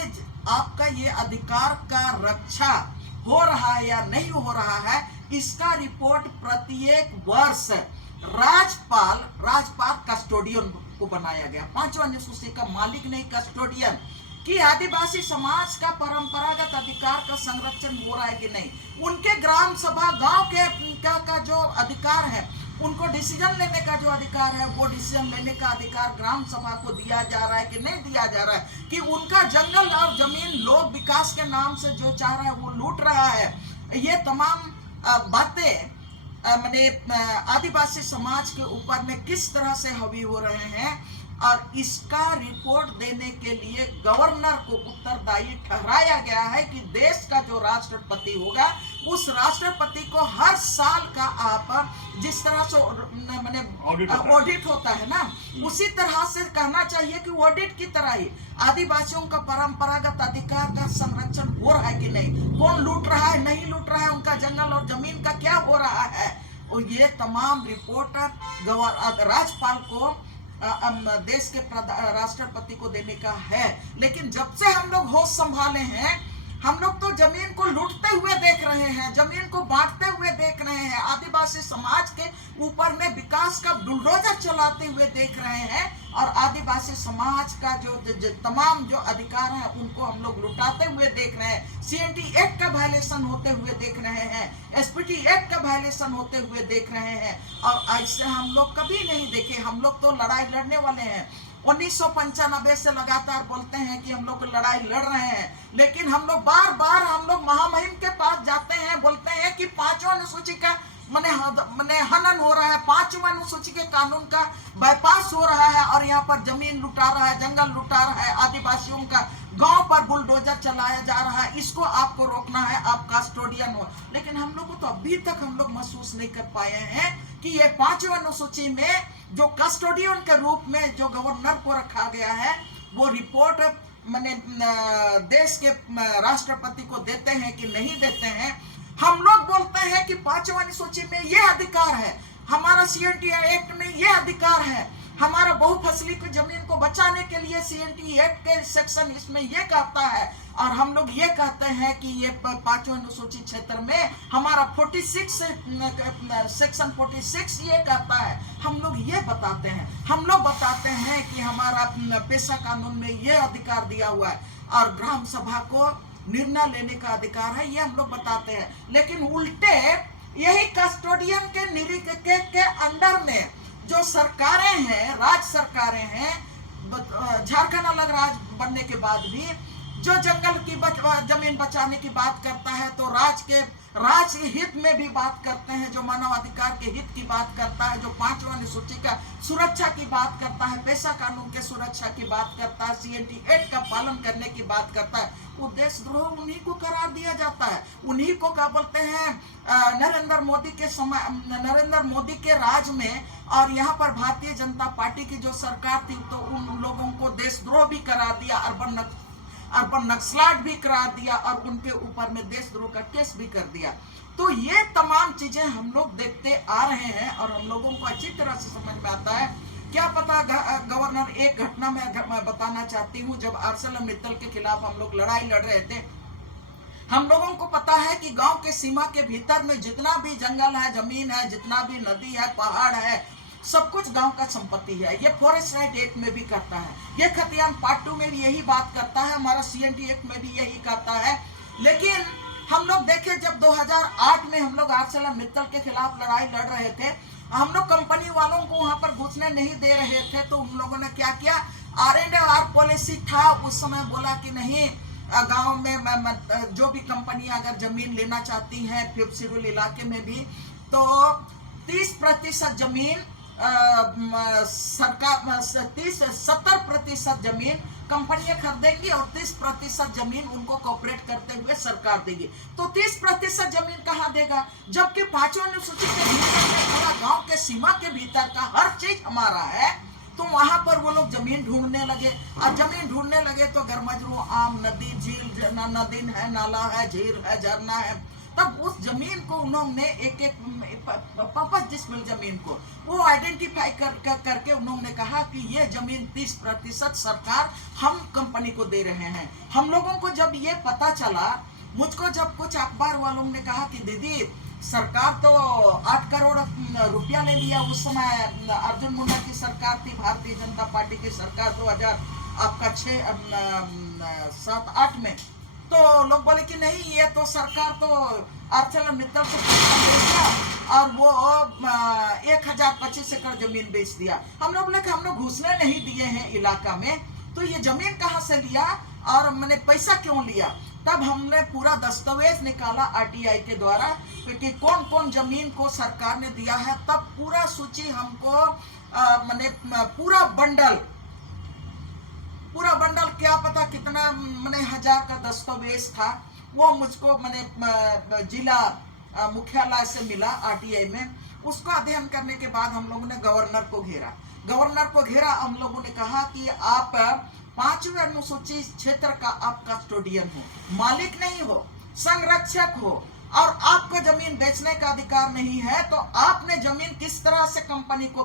आपका ये अधिकार का रक्षा हो रहा है या नहीं हो रहा है, इसका रिपोर्ट प्रत्येक वर्ष राजपाल कस्टोडियन को बनाया गया। पांचवा अनुसूची का मालिक नहीं, कस्टोडियन, कि आदिवासी समाज का परंपरागत अधिकार का संरक्षण हो रहा है कि नहीं, उनके ग्राम सभा गांव के का जो अधिकार है, उनको डिसीजन लेने का जो अधिकार है, वो डिसीजन लेने का अधिकार ग्राम सभा को दिया जा रहा है कि नहीं दिया जा रहा है, कि उनका जंगल और जमीन लोग विकास के नाम से जो चाह रहा है वो लूट रहा है। ये तमाम बातें मैंने आदिवासी समाज के ऊपर में किस तरह से हावी हो रहे हैं, और इसका रिपोर्ट देने के लिए गवर्नर को उत्तरदायी ठहराया गया है कि देश का जो राष्ट्रपति होगा, उस राष्ट्रपति को हर साल का आप जिस तरह से मैंने ऑडिट होता है ना, उसी तरह से कहना चाहिए कि ऑडिट की तरह ही आदिवासियों का परंपरागत अधिकार का संरक्षण हो रहा है कि नहीं, कौन लूट रहा है नहीं लूट रहा है, उनका जंगल और जमीन का क्या हो रहा है। और ये तमाम रिपोर्ट राज्यपाल को देश के राष्ट्रपति को देने का है। लेकिन जब से हम लोग होश संभाले हैं, हम लोग तो जमीन को लूटते हुए देख रहे हैं, जमीन को बांटते हुए देख रहे हैं, आदिवासी समाज के ऊपर में विकास का बुलडोजर चलाते हुए देख रहे हैं, और आदिवासी समाज का जो तमाम जो अधिकार है उनको हम लोग लुटाते हुए देख रहे हैं। CNT एक्ट का वायलेशन होते हुए देख रहे हैं, SPT एक्ट का वायलेशन होते हुए देख रहे हैं, और ऐसे हम लोग कभी नहीं देखे। हम लोग तो लड़ाई लड़ने वाले हैं। 1995 से लगातार बोलते हैं कि हम लोग लड़ाई लड़ रहे हैं, लेकिन हम लोग बार बार हम लोग महामहिम के पास जाते हैं, बोलते हैं कि पांचवा अनुसूची का मने हनन हो रहा है, पांचवा अनुसूची के कानून का बाईपास हो रहा है, और यहाँ पर जमीन लुटा रहा है, जंगल लुटा रहा है, आदिवासियों का गांव पर बुलडोजर चलाया जा रहा है, इसको आपको रोकना है, आप कस्टोडियन हो। लेकिन हम लोग को तो अभी तक हम लोग महसूस नहीं कर पाए हैं कि ये पांचवा अनुसूची में जो कस्टोडियन के रूप में जो गवर्नर को रखा गया है, वो रिपोर्ट मैंने देश के राष्ट्रपति को देते हैं कि नहीं देते हैं। हम लोग बोलते हैं कि पांचवा अनुसूची में ये अधिकार है, हमारा CNT एक्ट में ये अधिकार है, हमारा बहुफसली की जमीन को बचाने के लिए CNT एक्ट के सेक्शन इसमें ये कहता है, और हम लोग ये कहते हैं कि ये पांचवा अनुसूची क्षेत्र में हमारा 46 सेक्शन 46 ये कहता है। हम लोग ये बताते हैं, हम लोग बताते हैं कि हमारा पेशा कानून में ये अधिकार दिया हुआ है, और ग्राम सभा को निर्णय लेने का अधिकार है, ये हम लोग बताते हैं। लेकिन उल्टे यही कस्टोडियन के निरीक्षक के अंडर में जो सरकारें हैं, राज्य सरकारें हैं, झारखंड अलग राज्य बनने के बाद भी जो जंगल की जमीन बचाने की बात करता है तो राज्य हित में भी बात करते हैं, जो मानवाधिकार के हित की बात करता है, जो 5वां अनुसूची का सुरक्षा की बात करता है, पेशा कानून के सुरक्षा की बात करता है, CNT एक्ट का पालन करने की बात करता है, वो देशद्रोह उन्हीं को करार दिया जाता है। उन्हीं को क्या बोलते हैं, नरेंद्र मोदी के राज में और यहाँ पर भारतीय जनता पार्टी की जो सरकार थी तो उन लोगों को देशद्रोह भी करार दिया, अर्बन नक्सलाट भी करार दिया और उनके ऊपर में देशद्रोह का केस भी कर दिया। तो ये तमाम चीजें हम लोग देखते आ रहे हैं और हम लोगों को अच्छी तरह से समझ में आता है। क्या पता गवर्नर, एक घटना मैं बताना चाहती हूँ। जब ArcelorMittal के खिलाफ हम लोग लड़ाई लड़ रहे थे, हम लोगों को पता है कि गांव के सीमा के भीतर में जितना भी जंगल है, जमीन है, जितना भी नदी है, पहाड़ है, सब कुछ गांव का संपत्ति है। ये फॉरेस्ट राइट एक्ट में भी करता है, ये खतियान पार्ट 2 में भी यही बात करता है, हमारा CNT एक्ट में भी यही कहता है। लेकिन हम लोग देखे जब 2008 में हम लोग ArcelorMittal के खिलाफ लड़ाई लड़ रहे थे, हम लोग कंपनी वालों को वहां पर घुसने नहीं दे रहे थे, तो उन लोगों ने क्या किया, R&R पॉलिसी था उस समय, बोला कि नहीं, गांव में जो भी कंपनी अगर जमीन लेना चाहती है 5th शेड्यूल इलाके में भी, तो 30% जमीन सरकार, 70% जमीन कंपनियां खरीदेंगी और 30% जमीन उनको कॉपरेट करते हुए सरकार देगी। तो 30% जमीन कहाँ देगा, जबकि 5वां अनुसूची के भीतर में पूरा गांव के सीमा के भीतर का हर चीज हमारा है। तो वहां पर वो लोग जमीन ढूंढने लगे और जमीन ढूंढने लगे तो गरमजरू, आम, नदी, झील, नदी है, नाला है, झील है, झरना है। तब उस जमीन को उन्होंने एक जिसमें जमीन को वो आइडेंटिफाई करके उन्होंने कहा कि ये जमीन 30% सरकार हम कंपनी को दे रहे हैं। हम लोगों को जब ये पता चला, मुझको जब कुछ अखबार वालों ने कहा कि दीदी सरकार तो 8 करोड़ रुपया ले लिया, उस समय अर्जुन मुंडा की सरकार थी, भारतीय जनता पार्टी की सरकार 2007-8 में, तो लोग बोले कि नहीं, ये तो सरकार तो ArcelorMittal को पैसा दे दिया और वो 1025 एकड़ जमीन बेच दिया। हम लोग बोले कि हम लोग घुसने नहीं दिए हैं इलाका में, तो ये जमीन कहाँ से लिया और मैंने पैसा क्यों लिया। तब हमने पूरा दस्तावेज निकाला RTI के द्वारा कि कौन कौन जमीन को सरकार ने दिया है। तब पूरा सूची हमको मैंने पूरा बंडल क्या पता कितना मैंने 1000 का दस्तावेज था, वो मुझको मैंने जिला मुख्यालय से मिला RTI में। उसको अध्ययन करने के बाद हम लोगों ने गवर्नर को घेरा। हम लोगों ने कहा कि आप 5वें अनुसूची क्षेत्र का आप कस्टोडियन हो, मालिक नहीं हो, संरक्षक हो, और आपको जमीन बेचने का अधिकार नहीं है। तो आपने जमीन किस तरह से कंपनी को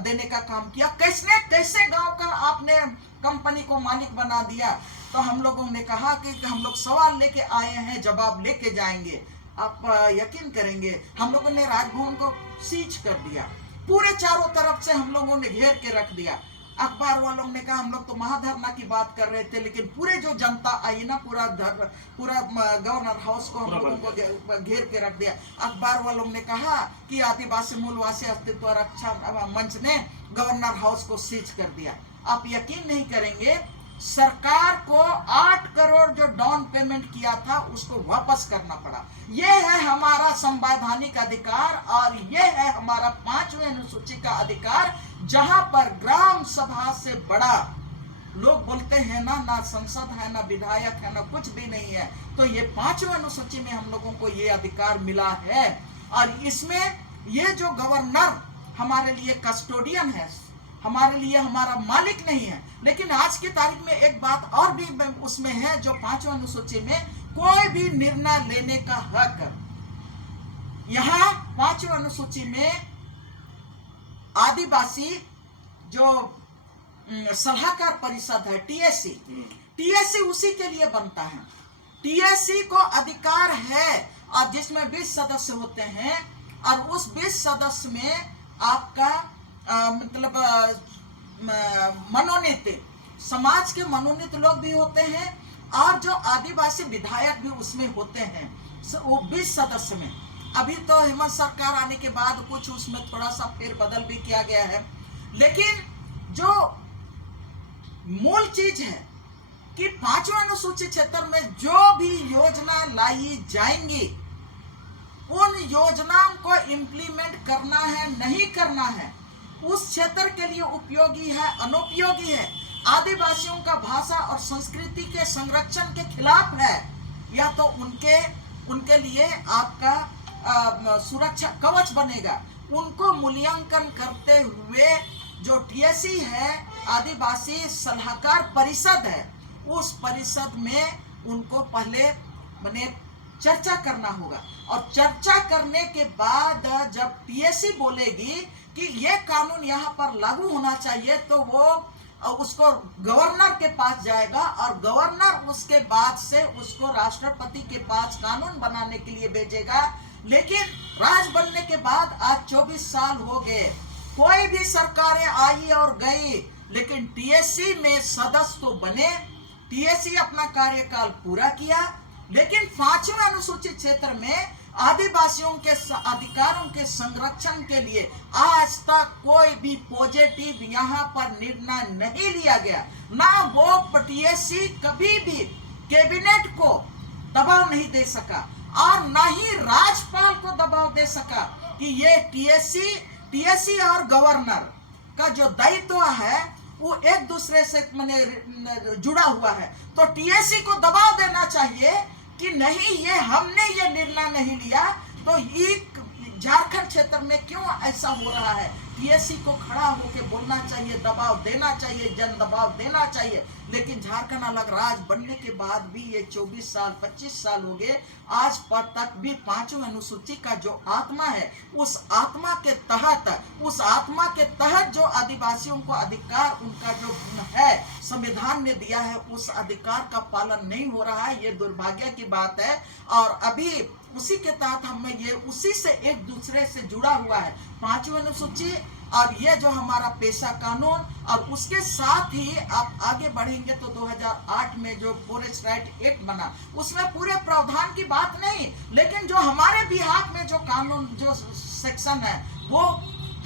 देने का काम किया, कैसे गांव का आपने कंपनी को मालिक बना दिया। तो हम लोगों ने कहा कि हम लोग सवाल लेके आए हैं, जवाब लेके जाएंगे। आप यकीन करेंगे, हम लोगों ने राजभवन को सीज कर दिया, पूरे चारों तरफ से हम लोगों ने घेर के रख दिया। अखबार वालों ने कहा हम लोग तो महाधरना की बात कर रहे थे, लेकिन पूरे जो जनता आई ना, पूरा गवर्नर हाउस को हम लोगों को घेर के रख दिया। अखबार वालों ने कहा कि आदिवासी मूलवासी अस्तित्व रक्षा मंच ने गवर्नर हाउस को सीज कर दिया। आप यकीन नहीं करेंगे, सरकार को 8 करोड़ जो डाउन पेमेंट किया था उसको वापस करना पड़ा। यह है हमारा संवैधानिक अधिकार और यह है हमारा 5वें अनुसूची का अधिकार, जहां पर ग्राम सभा से बड़ा लोग बोलते हैं ना संसद है, ना विधायक है, ना कुछ भी नहीं है। तो ये 5वें अनुसूची में हम लोगों को ये अधिकार मिला है और इसमें ये जो गवर्नर हमारे लिए कस्टोडियन है, हमारे लिए हमारा मालिक नहीं है। लेकिन आज की तारीख में एक बात और भी उसमें है, जो 5वें अनुसूची में कोई भी निर्णय लेने का हक, यहाँ 5वें अनुसूची में आदिवासी जो सलाहकार परिषद है TSC उसी के लिए बनता है। TSC को अधिकार है और जिसमें 20 सदस्य होते हैं और उस 20 सदस्य में आपका मनोनीत समाज के मनोनीत लोग भी होते हैं और जो आदिवासी विधायक भी उसमें होते हैं वो 20 सदस्य में। अभी तो हेमंत सरकार आने के बाद कुछ उसमें थोड़ा सा फेरबदल भी किया गया है, लेकिन जो मूल चीज है कि 5वें अनुसूचित क्षेत्र में जो भी योजना लाई जाएंगी उन योजनाओं को इम्प्लीमेंट करना है नहीं करना है, उस क्षेत्र के लिए उपयोगी है अनुपयोगी है, आदिवासियों का भाषा और संस्कृति के संरक्षण के खिलाफ है, या तो उनके लिए आपका सुरक्षा कवच बनेगा, उनको मूल्यांकन करते हुए जो टीएससी है आदिवासी सलाहकार परिषद है, उस परिषद में उनको पहले माने चर्चा करना होगा। और चर्चा करने के बाद जब टीएससी बोलेगी कि ये कानून यहाँ पर लागू होना चाहिए, तो वो उसको गवर्नर के पास जाएगा और गवर्नर उसके बाद से उसको राष्ट्रपति के पास कानून बनाने के लिए भेजेगा। लेकिन राज बनने के बाद आज 24 साल हो गए, कोई भी सरकारें आई और गई, लेकिन टीएससी में सदस्य तो बने, टीएससी अपना कार्यकाल पूरा किया, लेकिन 5वें अनुसूचित क्षेत्र में आदिवासियों के अधिकारों के संरक्षण के लिए आज तक कोई भी पॉजिटिव यहाँ पर निर्णय नहीं लिया गया। ना वो टीएससी कभी भी कैबिनेट को दबाव नहीं दे सका और ना ही राज्यपाल को दबाव दे सका कि ये टीएससी और गवर्नर का जो दायित्व है वो एक दूसरे से माने जुड़ा हुआ है। तो टीएससी को दबाव देना चाहिए कि नहीं, ये हमने ये निर्णय नहीं लिया, तो ये झारखंड क्षेत्र में क्यों ऐसा हो रहा है। टीएससी को खड़ा होकर बोलना चाहिए, दबाव देना चाहिए, जन दबाव देना चाहिए। लेकिन झारखंड अलग राज्य बनने के बाद भी ये 24 साल 25 साल हो गए, आज पर तक भी 5वें अनुसूची का जो आत्मा है उस आत्मा के तहत जो आदिवासियों को अधिकार उनका जो है संविधान ने दिया है, उस अधिकार का पालन नहीं हो रहा है। ये दुर्भाग्य की बात है। और अभी उसी के तहत हमें ये उसी से एक दूसरे से जुड़ा हुआ है 5वें अनुसूची और ये जो हमारा पेशा कानून, और उसके साथ ही आप आगे बढ़ेंगे तो 2008 में जो फॉरेस्ट राइट एक्ट बना, उसमें पूरे प्रावधान की बात नहीं, लेकिन जो हमारे बिहार में जो कानून जो सेक्शन है वो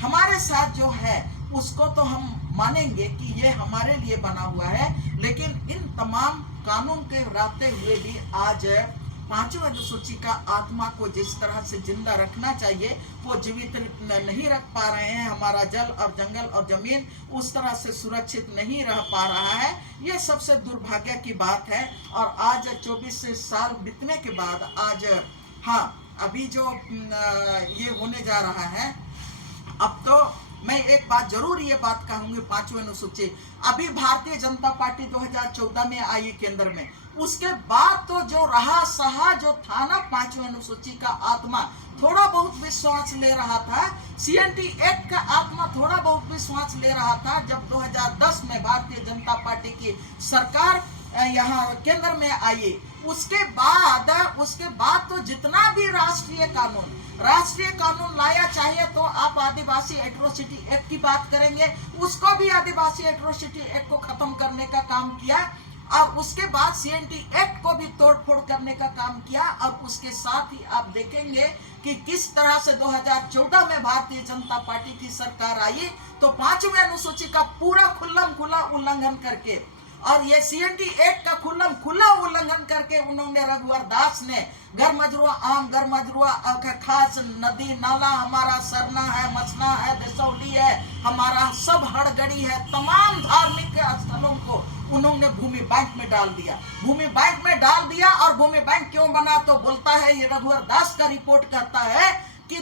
हमारे साथ जो है उसको तो हम मानेंगे कि ये हमारे लिए बना हुआ है। लेकिन इन तमाम कानून के रहते हुए भी आज 5वें अनुसूची का आत्मा को जिस तरह से जिंदा रखना चाहिए वो जीवित नहीं रख पा रहे हैं। हमारा जल और जंगल और जमीन उस तरह से सुरक्षित नहीं रह पा रहा है। ये सबसे दुर्भाग्य की बात है। और आज 24 साल बीतने के बाद आज अभी जो ये होने जा रहा है, अब तो मैं एक बात जरूर ये बात कहूंगी, 5वें अनुसूची अभी भारतीय जनता पार्टी 2014 में आई केंद्र में, उसके बाद तो जो रहा सहा जो था ना 5वें अनुसूची का आत्मा थोड़ा बहुत विश्वास ले रहा था, सीएनटी एक्ट का आत्मा थोड़ा बहुत विश्वास ले रहा था। जब 2010 में भारतीय जनता पार्टी की सरकार यहाँ केंद्र में आई, उसके बाद तो जितना भी राष्ट्रीय कानून लाया, चाहे तो आप आदिवासी एट्रोसिटी एक्ट की बात करेंगे, उसको भी आदिवासी एट्रोसिटी एक्ट को खत्म करने का काम किया, और उसके बाद सीएनटी एक्ट को भी तोड़फोड़ करने का काम किया। और उसके साथ ही आप देखेंगे कि किस तरह से 2014 में भारतीय जनता पार्टी की सरकार आई तो 5वें अनुसूची का पूरा खुल्ला उल्लंघन करके, और ये सीएनटी एक्ट का खुला उल्लंघन करके उन्होंने रघुवर दास ने घर मजरुआ खास नदी नाला हमारा सरना है, मसना है, दसौली है, हमारा सब हड़गड़ी है, तमाम धार्मिक स्थलों को उन्होंने भूमि बैंक में डाल दिया। और भूमि बैंक क्यों बना तो बोलता है, ये रघुवर दास का रिपोर्ट कहता है कि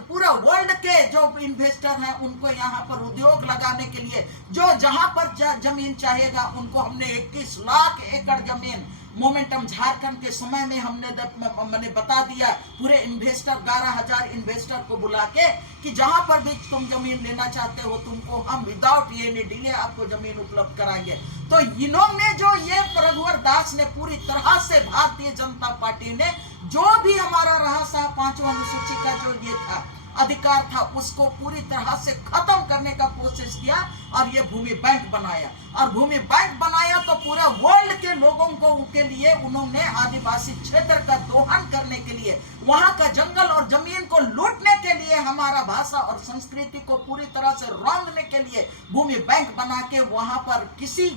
पूरा वर्ल्ड के जो इन्वेस्टर हैं उनको यहाँ पर उद्योग लगाने के लिए जो जहां पर जमीन चाहेगा उनको हमने 21 लाख एकड़ जमीन मोमेंटम झारखंड के समय में मैंने बता दिया, पूरे इन्वेस्टर 11,000 इन्वेस्टर को बुला के कि जहां पर भी तुम जमीन लेना चाहते हो तुमको हम विदाउट एनी डिले आपको जमीन उपलब्ध कराएंगे। तो इन्होंने जो ये रघुवर दास ने पूरी तरह से भारतीय जनता पार्टी ने जो भी हमारा रहा सा 5वें अनुसूची का जो ये था अधिकार था उसको पूरी तरह से खत्म करने का कोशिश किया। और ये भूमि बैंक बनाया। और भूमि बैंक बनाया तो पूरे वर्ल्ड के लोगों को के लिए उन्होंने आदिवासी क्षेत्र का दोहन करने के लिए, वहां का जंगल और जमीन को लूटने के लिए, हमारा भाषा और संस्कृति को पूरी तरह से रौंदने के लिए भूमि बैंक बना के वहां पर किसी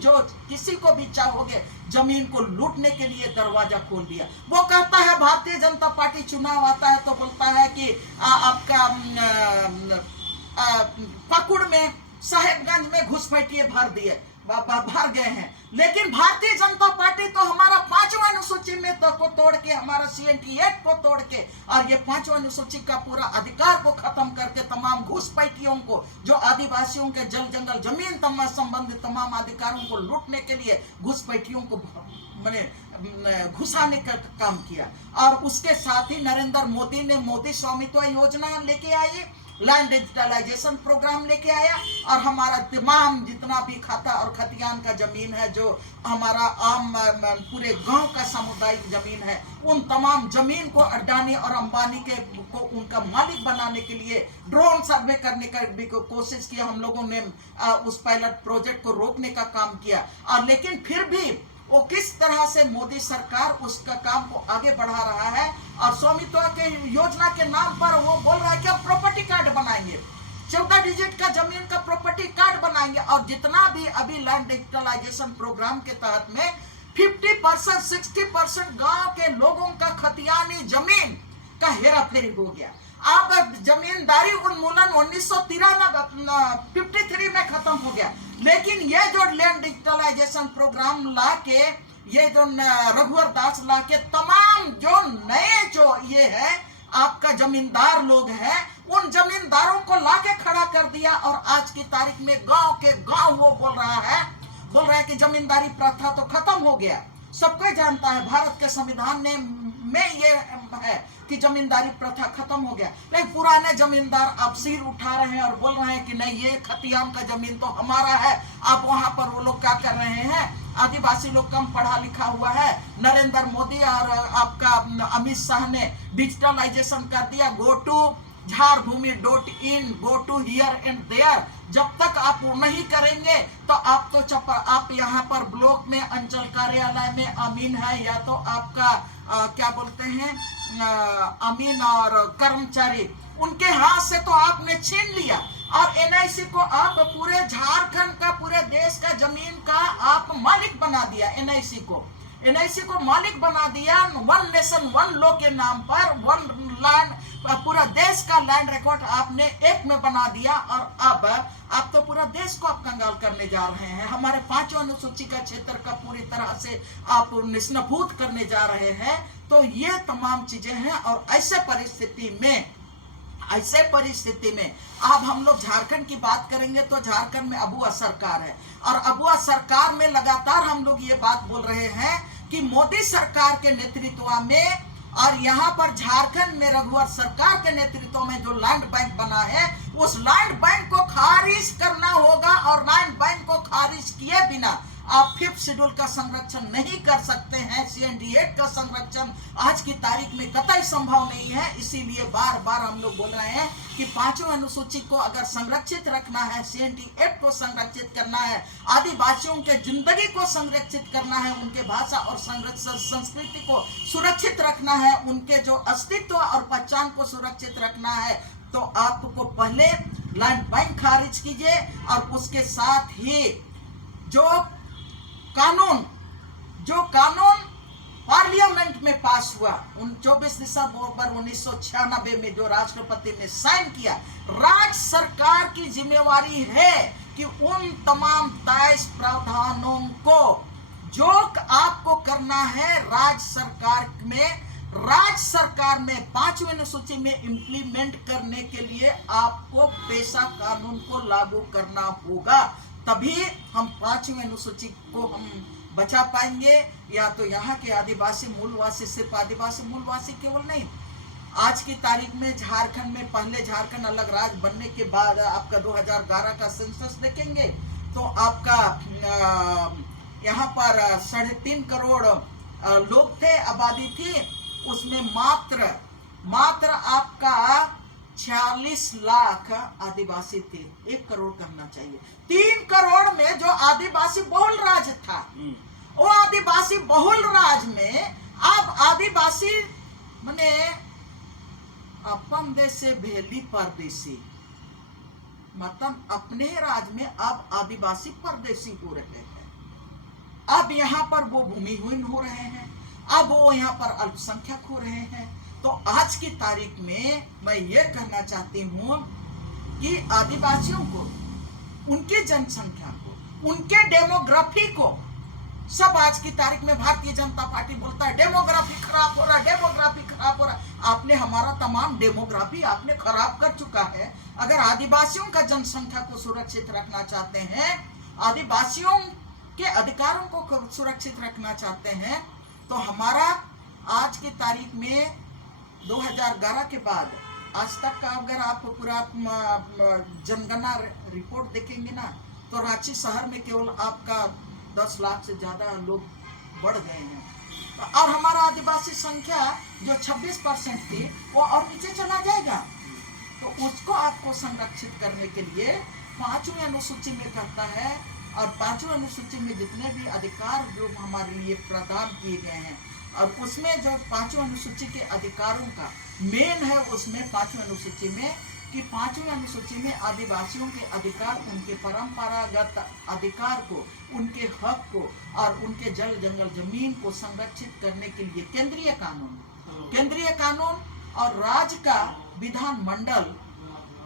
को भी चाहोगे जमीन को लूटने के लिए दरवाजा खोल दिया। वो कहता है भारतीय जनता पार्टी चुनाव आता है तो बोलता है कि आपका पाकुड़ में, साहेबगंज में घुसपैठिए भर गए हैं। लेकिन भारतीय जनता पार्टी तो हमारा 5वां अनुसूची में को तोड़ के, हमारा CNT एक्ट को तोड़ के, और ये 5वां अनुसूची का पूरा अधिकार को खत्म करके तमाम घुसपैठियों को, जो आदिवासियों के जल जंगल जमीन संबंधित तमाम अधिकारों को लूटने के लिए घुसपैठियों को घुसाने का काम किया। और उसके साथ ही नरेंद्र मोदी ने मोदी स्वामित्व योजना लेके आई, लैंड डिजिटलाइजेशन प्रोग्राम लेके आया, और हमारा तमाम जितना भी खाता और खतियान का जमीन है, जो हमारा आम पूरे गांव का सामुदायिक जमीन है, उन तमाम जमीन को अडानी और अंबानी को उनका मालिक बनाने के लिए ड्रोन सर्वे करने का भी कोशिश किया। हम लोगों ने उस पायलट प्रोजेक्ट को रोकने का काम किया। और लेकिन फिर भी वो किस तरह से मोदी सरकार उसका काम को आगे बढ़ा रहा है, और स्वामित्व के योजना के नाम पर वो बोल रहा है कि हम प्रॉपर्टी कार्ड बनाएंगे, 14 डिजिट का जमीन का प्रॉपर्टी कार्ड बनाएंगे। और जितना भी अभी लैंड डिजिटलाइजेशन प्रोग्राम के तहत में 50% 60% गांव के लोगों का खतियानी जमीन का हेरा फेरी हो गया। अब जमींदारी उन्मूलन 1953 में खत्म हो गया। लेकिन ये जो लैंड डिजिटलाइजेशन प्रोग्राम ला के, ये जो रघुवर दास ला के, तमाम जो नए जो ये है आपका जमींदार लोग हैं, उन जमींदारों को ला के खड़ा कर दिया। और आज की तारीख में गांव के गांव वो बोल रहा है कि जमींदारी प्रथा तो खत्म हो गया। सबको जानता है भारत के संविधान में ये है कि जमींदारी प्रथा खत्म हो गया। लेकिन पुराने जमींदार अब सिर उठा रहे हैं और बोल रहे हैं कि नहीं, ये खतियान का जमीन तो हमारा है। अब वहां पर वो लोग क्या कर रहे हैं, आदिवासी लोग कम पढ़ा लिखा हुआ है। नरेंद्र मोदी और आपका अमित शाह ने डिजिटलाइजेशन कर दिया, गो टू झारभूमि.in, go to here and there. जब तक आप वो नहीं करेंगे तो आप यहाँ पर ब्लॉक में, अंचल कार्यालय में अमीन है, या तो आपका क्या बोलते हैं अमीन और कर्मचारी, उनके हाथ से तो आपने छीन लिया। और NIC को आप पूरे झारखंड का, पूरे देश का जमीन का आप मालिक बना दिया। NIC को मालिक बना दिया। 1 नेशन 1 लॉ के नाम पर 1 लैंड, पूरा देश का लैंड रिकॉर्ड आपने एक में बना दिया। और अब आप तो पूरा देश को आप कंगाल करने जा रहे हैं। हमारे 5वां अनुसूची का क्षेत्र का पूरी तरह से आप निष्नभूत करने जा रहे हैं। तो ये तमाम चीजें हैं। और ऐसे परिस्थिति में अब हम लोग झारखंड की बात करेंगे तो झारखंड में अबुआ सरकार है। और अबुआ सरकार में लगातार हम लोग ये बात बोल रहे हैं कि मोदी सरकार के नेतृत्व में, और यहाँ पर झारखंड में रघुवर सरकार के नेतृत्व में जो लैंड बैंक बना है, उस लैंड बैंक को खारिज करना होगा। और लैंड बैंक को खारिज किए बिना आप 5th शेड्यूल का संरक्षण नहीं कर सकते हैं। CNT एक्ट का संरक्षण आज की तारीख में कतई संभव नहीं है। इसीलिए बार बार हम लोग बोल रहे हैं कि 5वां अनुसूची को अगर संरक्षित रखना है, CNT एक्ट को संरक्षित करना है, आदिवासियों के जिंदगी को संरक्षित करना है, उनके भाषा और संस्कृति को सुरक्षित रखना है, उनके जो अस्तित्व और पहचान को सुरक्षित रखना है, तो आपको पहले लैंड बैंक खारिज कीजिए। और उसके साथ ही जो कानून पार्लियामेंट में पास हुआ 24 दिसंबर 1996 में, जो राष्ट्रपति ने साइन किया, राज्य सरकार की जिम्मेवारी है कि उन तमाम 23 प्रावधानों को जो आपको करना है राज्य सरकार में 5वीं अनुसूची में इम्प्लीमेंट करने के लिए आपको पेशा कानून को लागू करना होगा। तभी हम 5वीं अनुसूची को हम बचा पाएंगे। या तो यहाँ के आदिवासी मूलवासी, सिर्फ आदिवासी मूलवासी केवल नहीं, आज की तारीख में झारखंड में, पहले झारखंड अलग राज्य बनने के बाद आपका 2011 का सेंसस देखेंगे तो आपका यहाँ पर 3.5 करोड़ लोग थे, आबादी थी। उसमें मात्र आपका 46 लाख आदिवासी थे। 1 करोड़ कहना चाहिए। 3 करोड़ में जो आदिवासी बहुल राज था, वो आदिवासी बहुल राज में अब आदिवासी माने अपन देश से भेली परदेसी, मतलब अपने राज में अब आदिवासी परदेसी हो रहे हैं। अब यहाँ पर वो भूमिहीन हो रहे हैं, अब वो यहाँ पर अल्पसंख्यक हो रहे हैं। तो आज की तारीख में मैं ये कहना चाहती हूँ कि आदिवासियों को, उनकी जनसंख्या को, उनके डेमोग्राफी को, सब आज की तारीख में भारतीय जनता पार्टी बोलता है डेमोग्राफी खराब हो रहा है, डेमोग्राफी खराब हो रहा है। आपने हमारा तमाम डेमोग्राफी आपने खराब कर चुका है। अगर आदिवासियों का जनसंख्या को सुरक्षित रखना चाहते हैं, आदिवासियों के अधिकारों को सुरक्षित रखना चाहते हैं, तो हमारा आज की तारीख में 2011 के बाद आज तक का अगर आप पूरा जनगणना रिपोर्ट देखेंगे ना, तो रांची शहर में केवल आपका 10 लाख से ज्यादा लोग बढ़ गए हैं। और हमारा आदिवासी संख्या जो 26% थी वो और नीचे चला जाएगा। तो उसको आपको संरक्षित करने के लिए 5वीं अनुसूची में कहता है, और 5वीं अनुसूची में जितने भी अधिकार जो हमारे लिए प्रदान किए गए हैं, और उसमें जो 5वीं अनुसूची के अधिकारों का मेन है, उसमें 5वीं अनुसूची में कि 5वीं अनुसूची में आदिवासियों के अधिकार, उनके परंपरागत अधिकार को, उनके हक को और उनके जल जंगल जमीन को संरक्षित करने के लिए केंद्रीय कानून और राज्य का विधानमंडल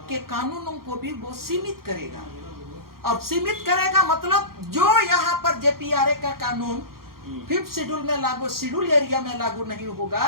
के कानूनों को भी वो सीमित करेगा। अब सीमित करेगा मतलब जो यहाँ पर जेपीआरए का कानून 5th शेड्यूल में लागू, शेड्यूल एरिया में लागू नहीं होगा,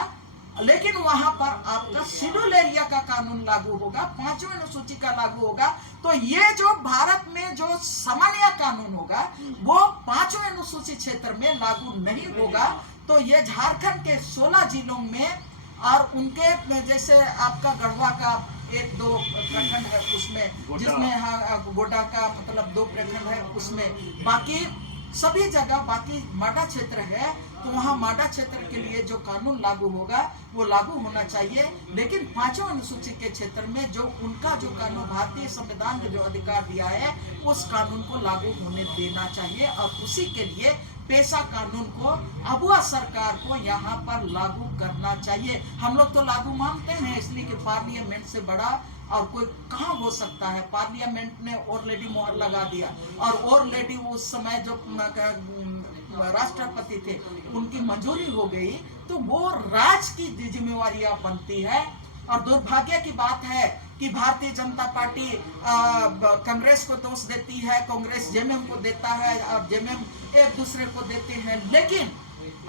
लेकिन वहां पर आपका शेड्यूल एरिया का कानून लागू होगा, 5वीं अनुसूची का लागू होगा। तो ये जो भारत में जो सामान्य कानून होगा वो 5वीं अनुसूची क्षेत्र में लागू नहीं होगा। तो ये झारखंड के 16 जिलों में, और उनके जैसे आपका गढ़वा का 1-2 प्रखंड है उसमें, जिसमें गोड्डा का मतलब 2 प्रखंड है उसमें, बाकी सभी जगह बाकी माडा क्षेत्र है, तो वहाँ माडा क्षेत्र के लिए जो कानून लागू होगा वो लागू होना चाहिए। लेकिन 5वीं अनुसूची के क्षेत्र में जो उनका जो कानून भारतीय संविधान ने जो अधिकार दिया है, उस कानून को लागू होने देना चाहिए। और उसी के लिए पेशा कानून को अबुआ सरकार को यहाँ पर लागू करना चाहिए। हम लोग तो लागू मानते हैं, इसलिए कि पार्लियामेंट से बड़ा और कोई कहाँ हो सकता है। पार्लियामेंट ने ऑलरेडी मोहर लगा दिया, और ऑलरेडी उस समय जो राष्ट्रपति थे उनकी मंजूरी हो गई, तो वो राज्य की जिम्मेवारी बनती है। और दुर्भाग्य की बात है कि भारतीय जनता पार्टी कांग्रेस को दोष देती है, कांग्रेस जेएमएम को देता है, और जेएमएम एक दूसरे को देते हैं। लेकिन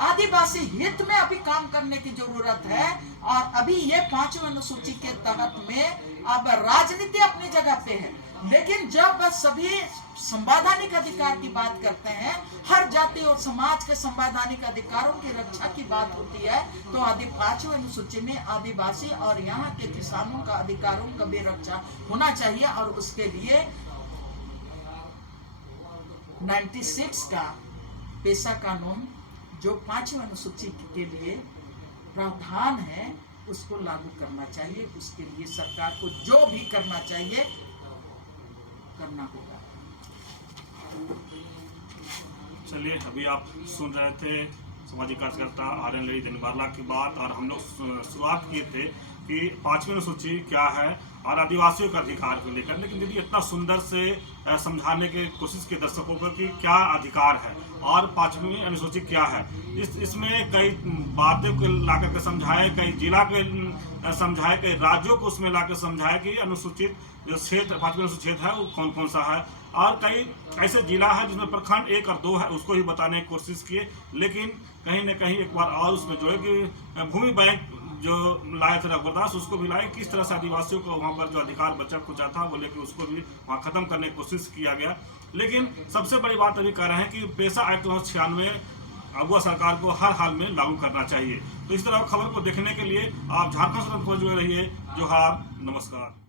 आदिवासी हित में अभी काम करने की जरूरत है। और अभी ये 5वीं अनुसूची के तहत में अब राजनीति अपनी जगह पे है, लेकिन जब सभी संवैधानिक अधिकार की बात करते हैं, हर जाति और समाज के संवैधानिक अधिकारों की रक्षा की बात होती है, तो 5वीं अनुसूची में आदिवासी और यहाँ के किसानों का अधिकारों का भी रक्षा होना चाहिए। और उसके लिए 96 का पेशा कानून जो 5वीं अनुसूची के लिए प्रावधान है उसको लागू करना चाहिए। उसके लिए सरकार को जो भी करना चाहिए करना होगा। चलिए, अभी आप सुन रहे थे सामाजिक कार्यकर्ता आर्यन लेडी देनवारला की बात, और हम लोग शुरुआत किए थे कि 5वीं अनुसूची क्या है और आदिवासियों के अधिकार को लेकर। लेकिन दीदी इतना सुंदर से समझाने की कोशिश की दर्शकों को कि क्या अधिकार है और 5वीं अनुसूची क्या है। इसमें कई बातें को ला करके समझाए, कई जिला के समझाए, कई राज्यों को उसमें ला कर समझाए कि अनुसूचित जो क्षेत्र 5वीं अनुसूचित है वो कौन कौन सा है, और कई ऐसे जिला है जिसमें प्रखंड 1 और 2 है, उसको ही बताने की कोशिश किए। लेकिन कहीं न कहीं एक बार और उसमें जो है कि भूमि बैंक जो लाए थे रघुदास, उसको भी लाए, किस तरह से आदिवासियों को वहाँ पर जो अधिकार बचा कुचा था वो लेकर उसको भी वहाँ खत्म करने की कोशिश किया गया। लेकिन सबसे बड़ी बात अभी कह रहे हैं कि पेशा एक्ट 1996 अगुआ सरकार को हर हाल में लागू करना चाहिए। तो इस तरह खबर को देखने के लिए आप झारखंड स्वतंत्र पर जुड़े रहिए। जोहार, नमस्कार।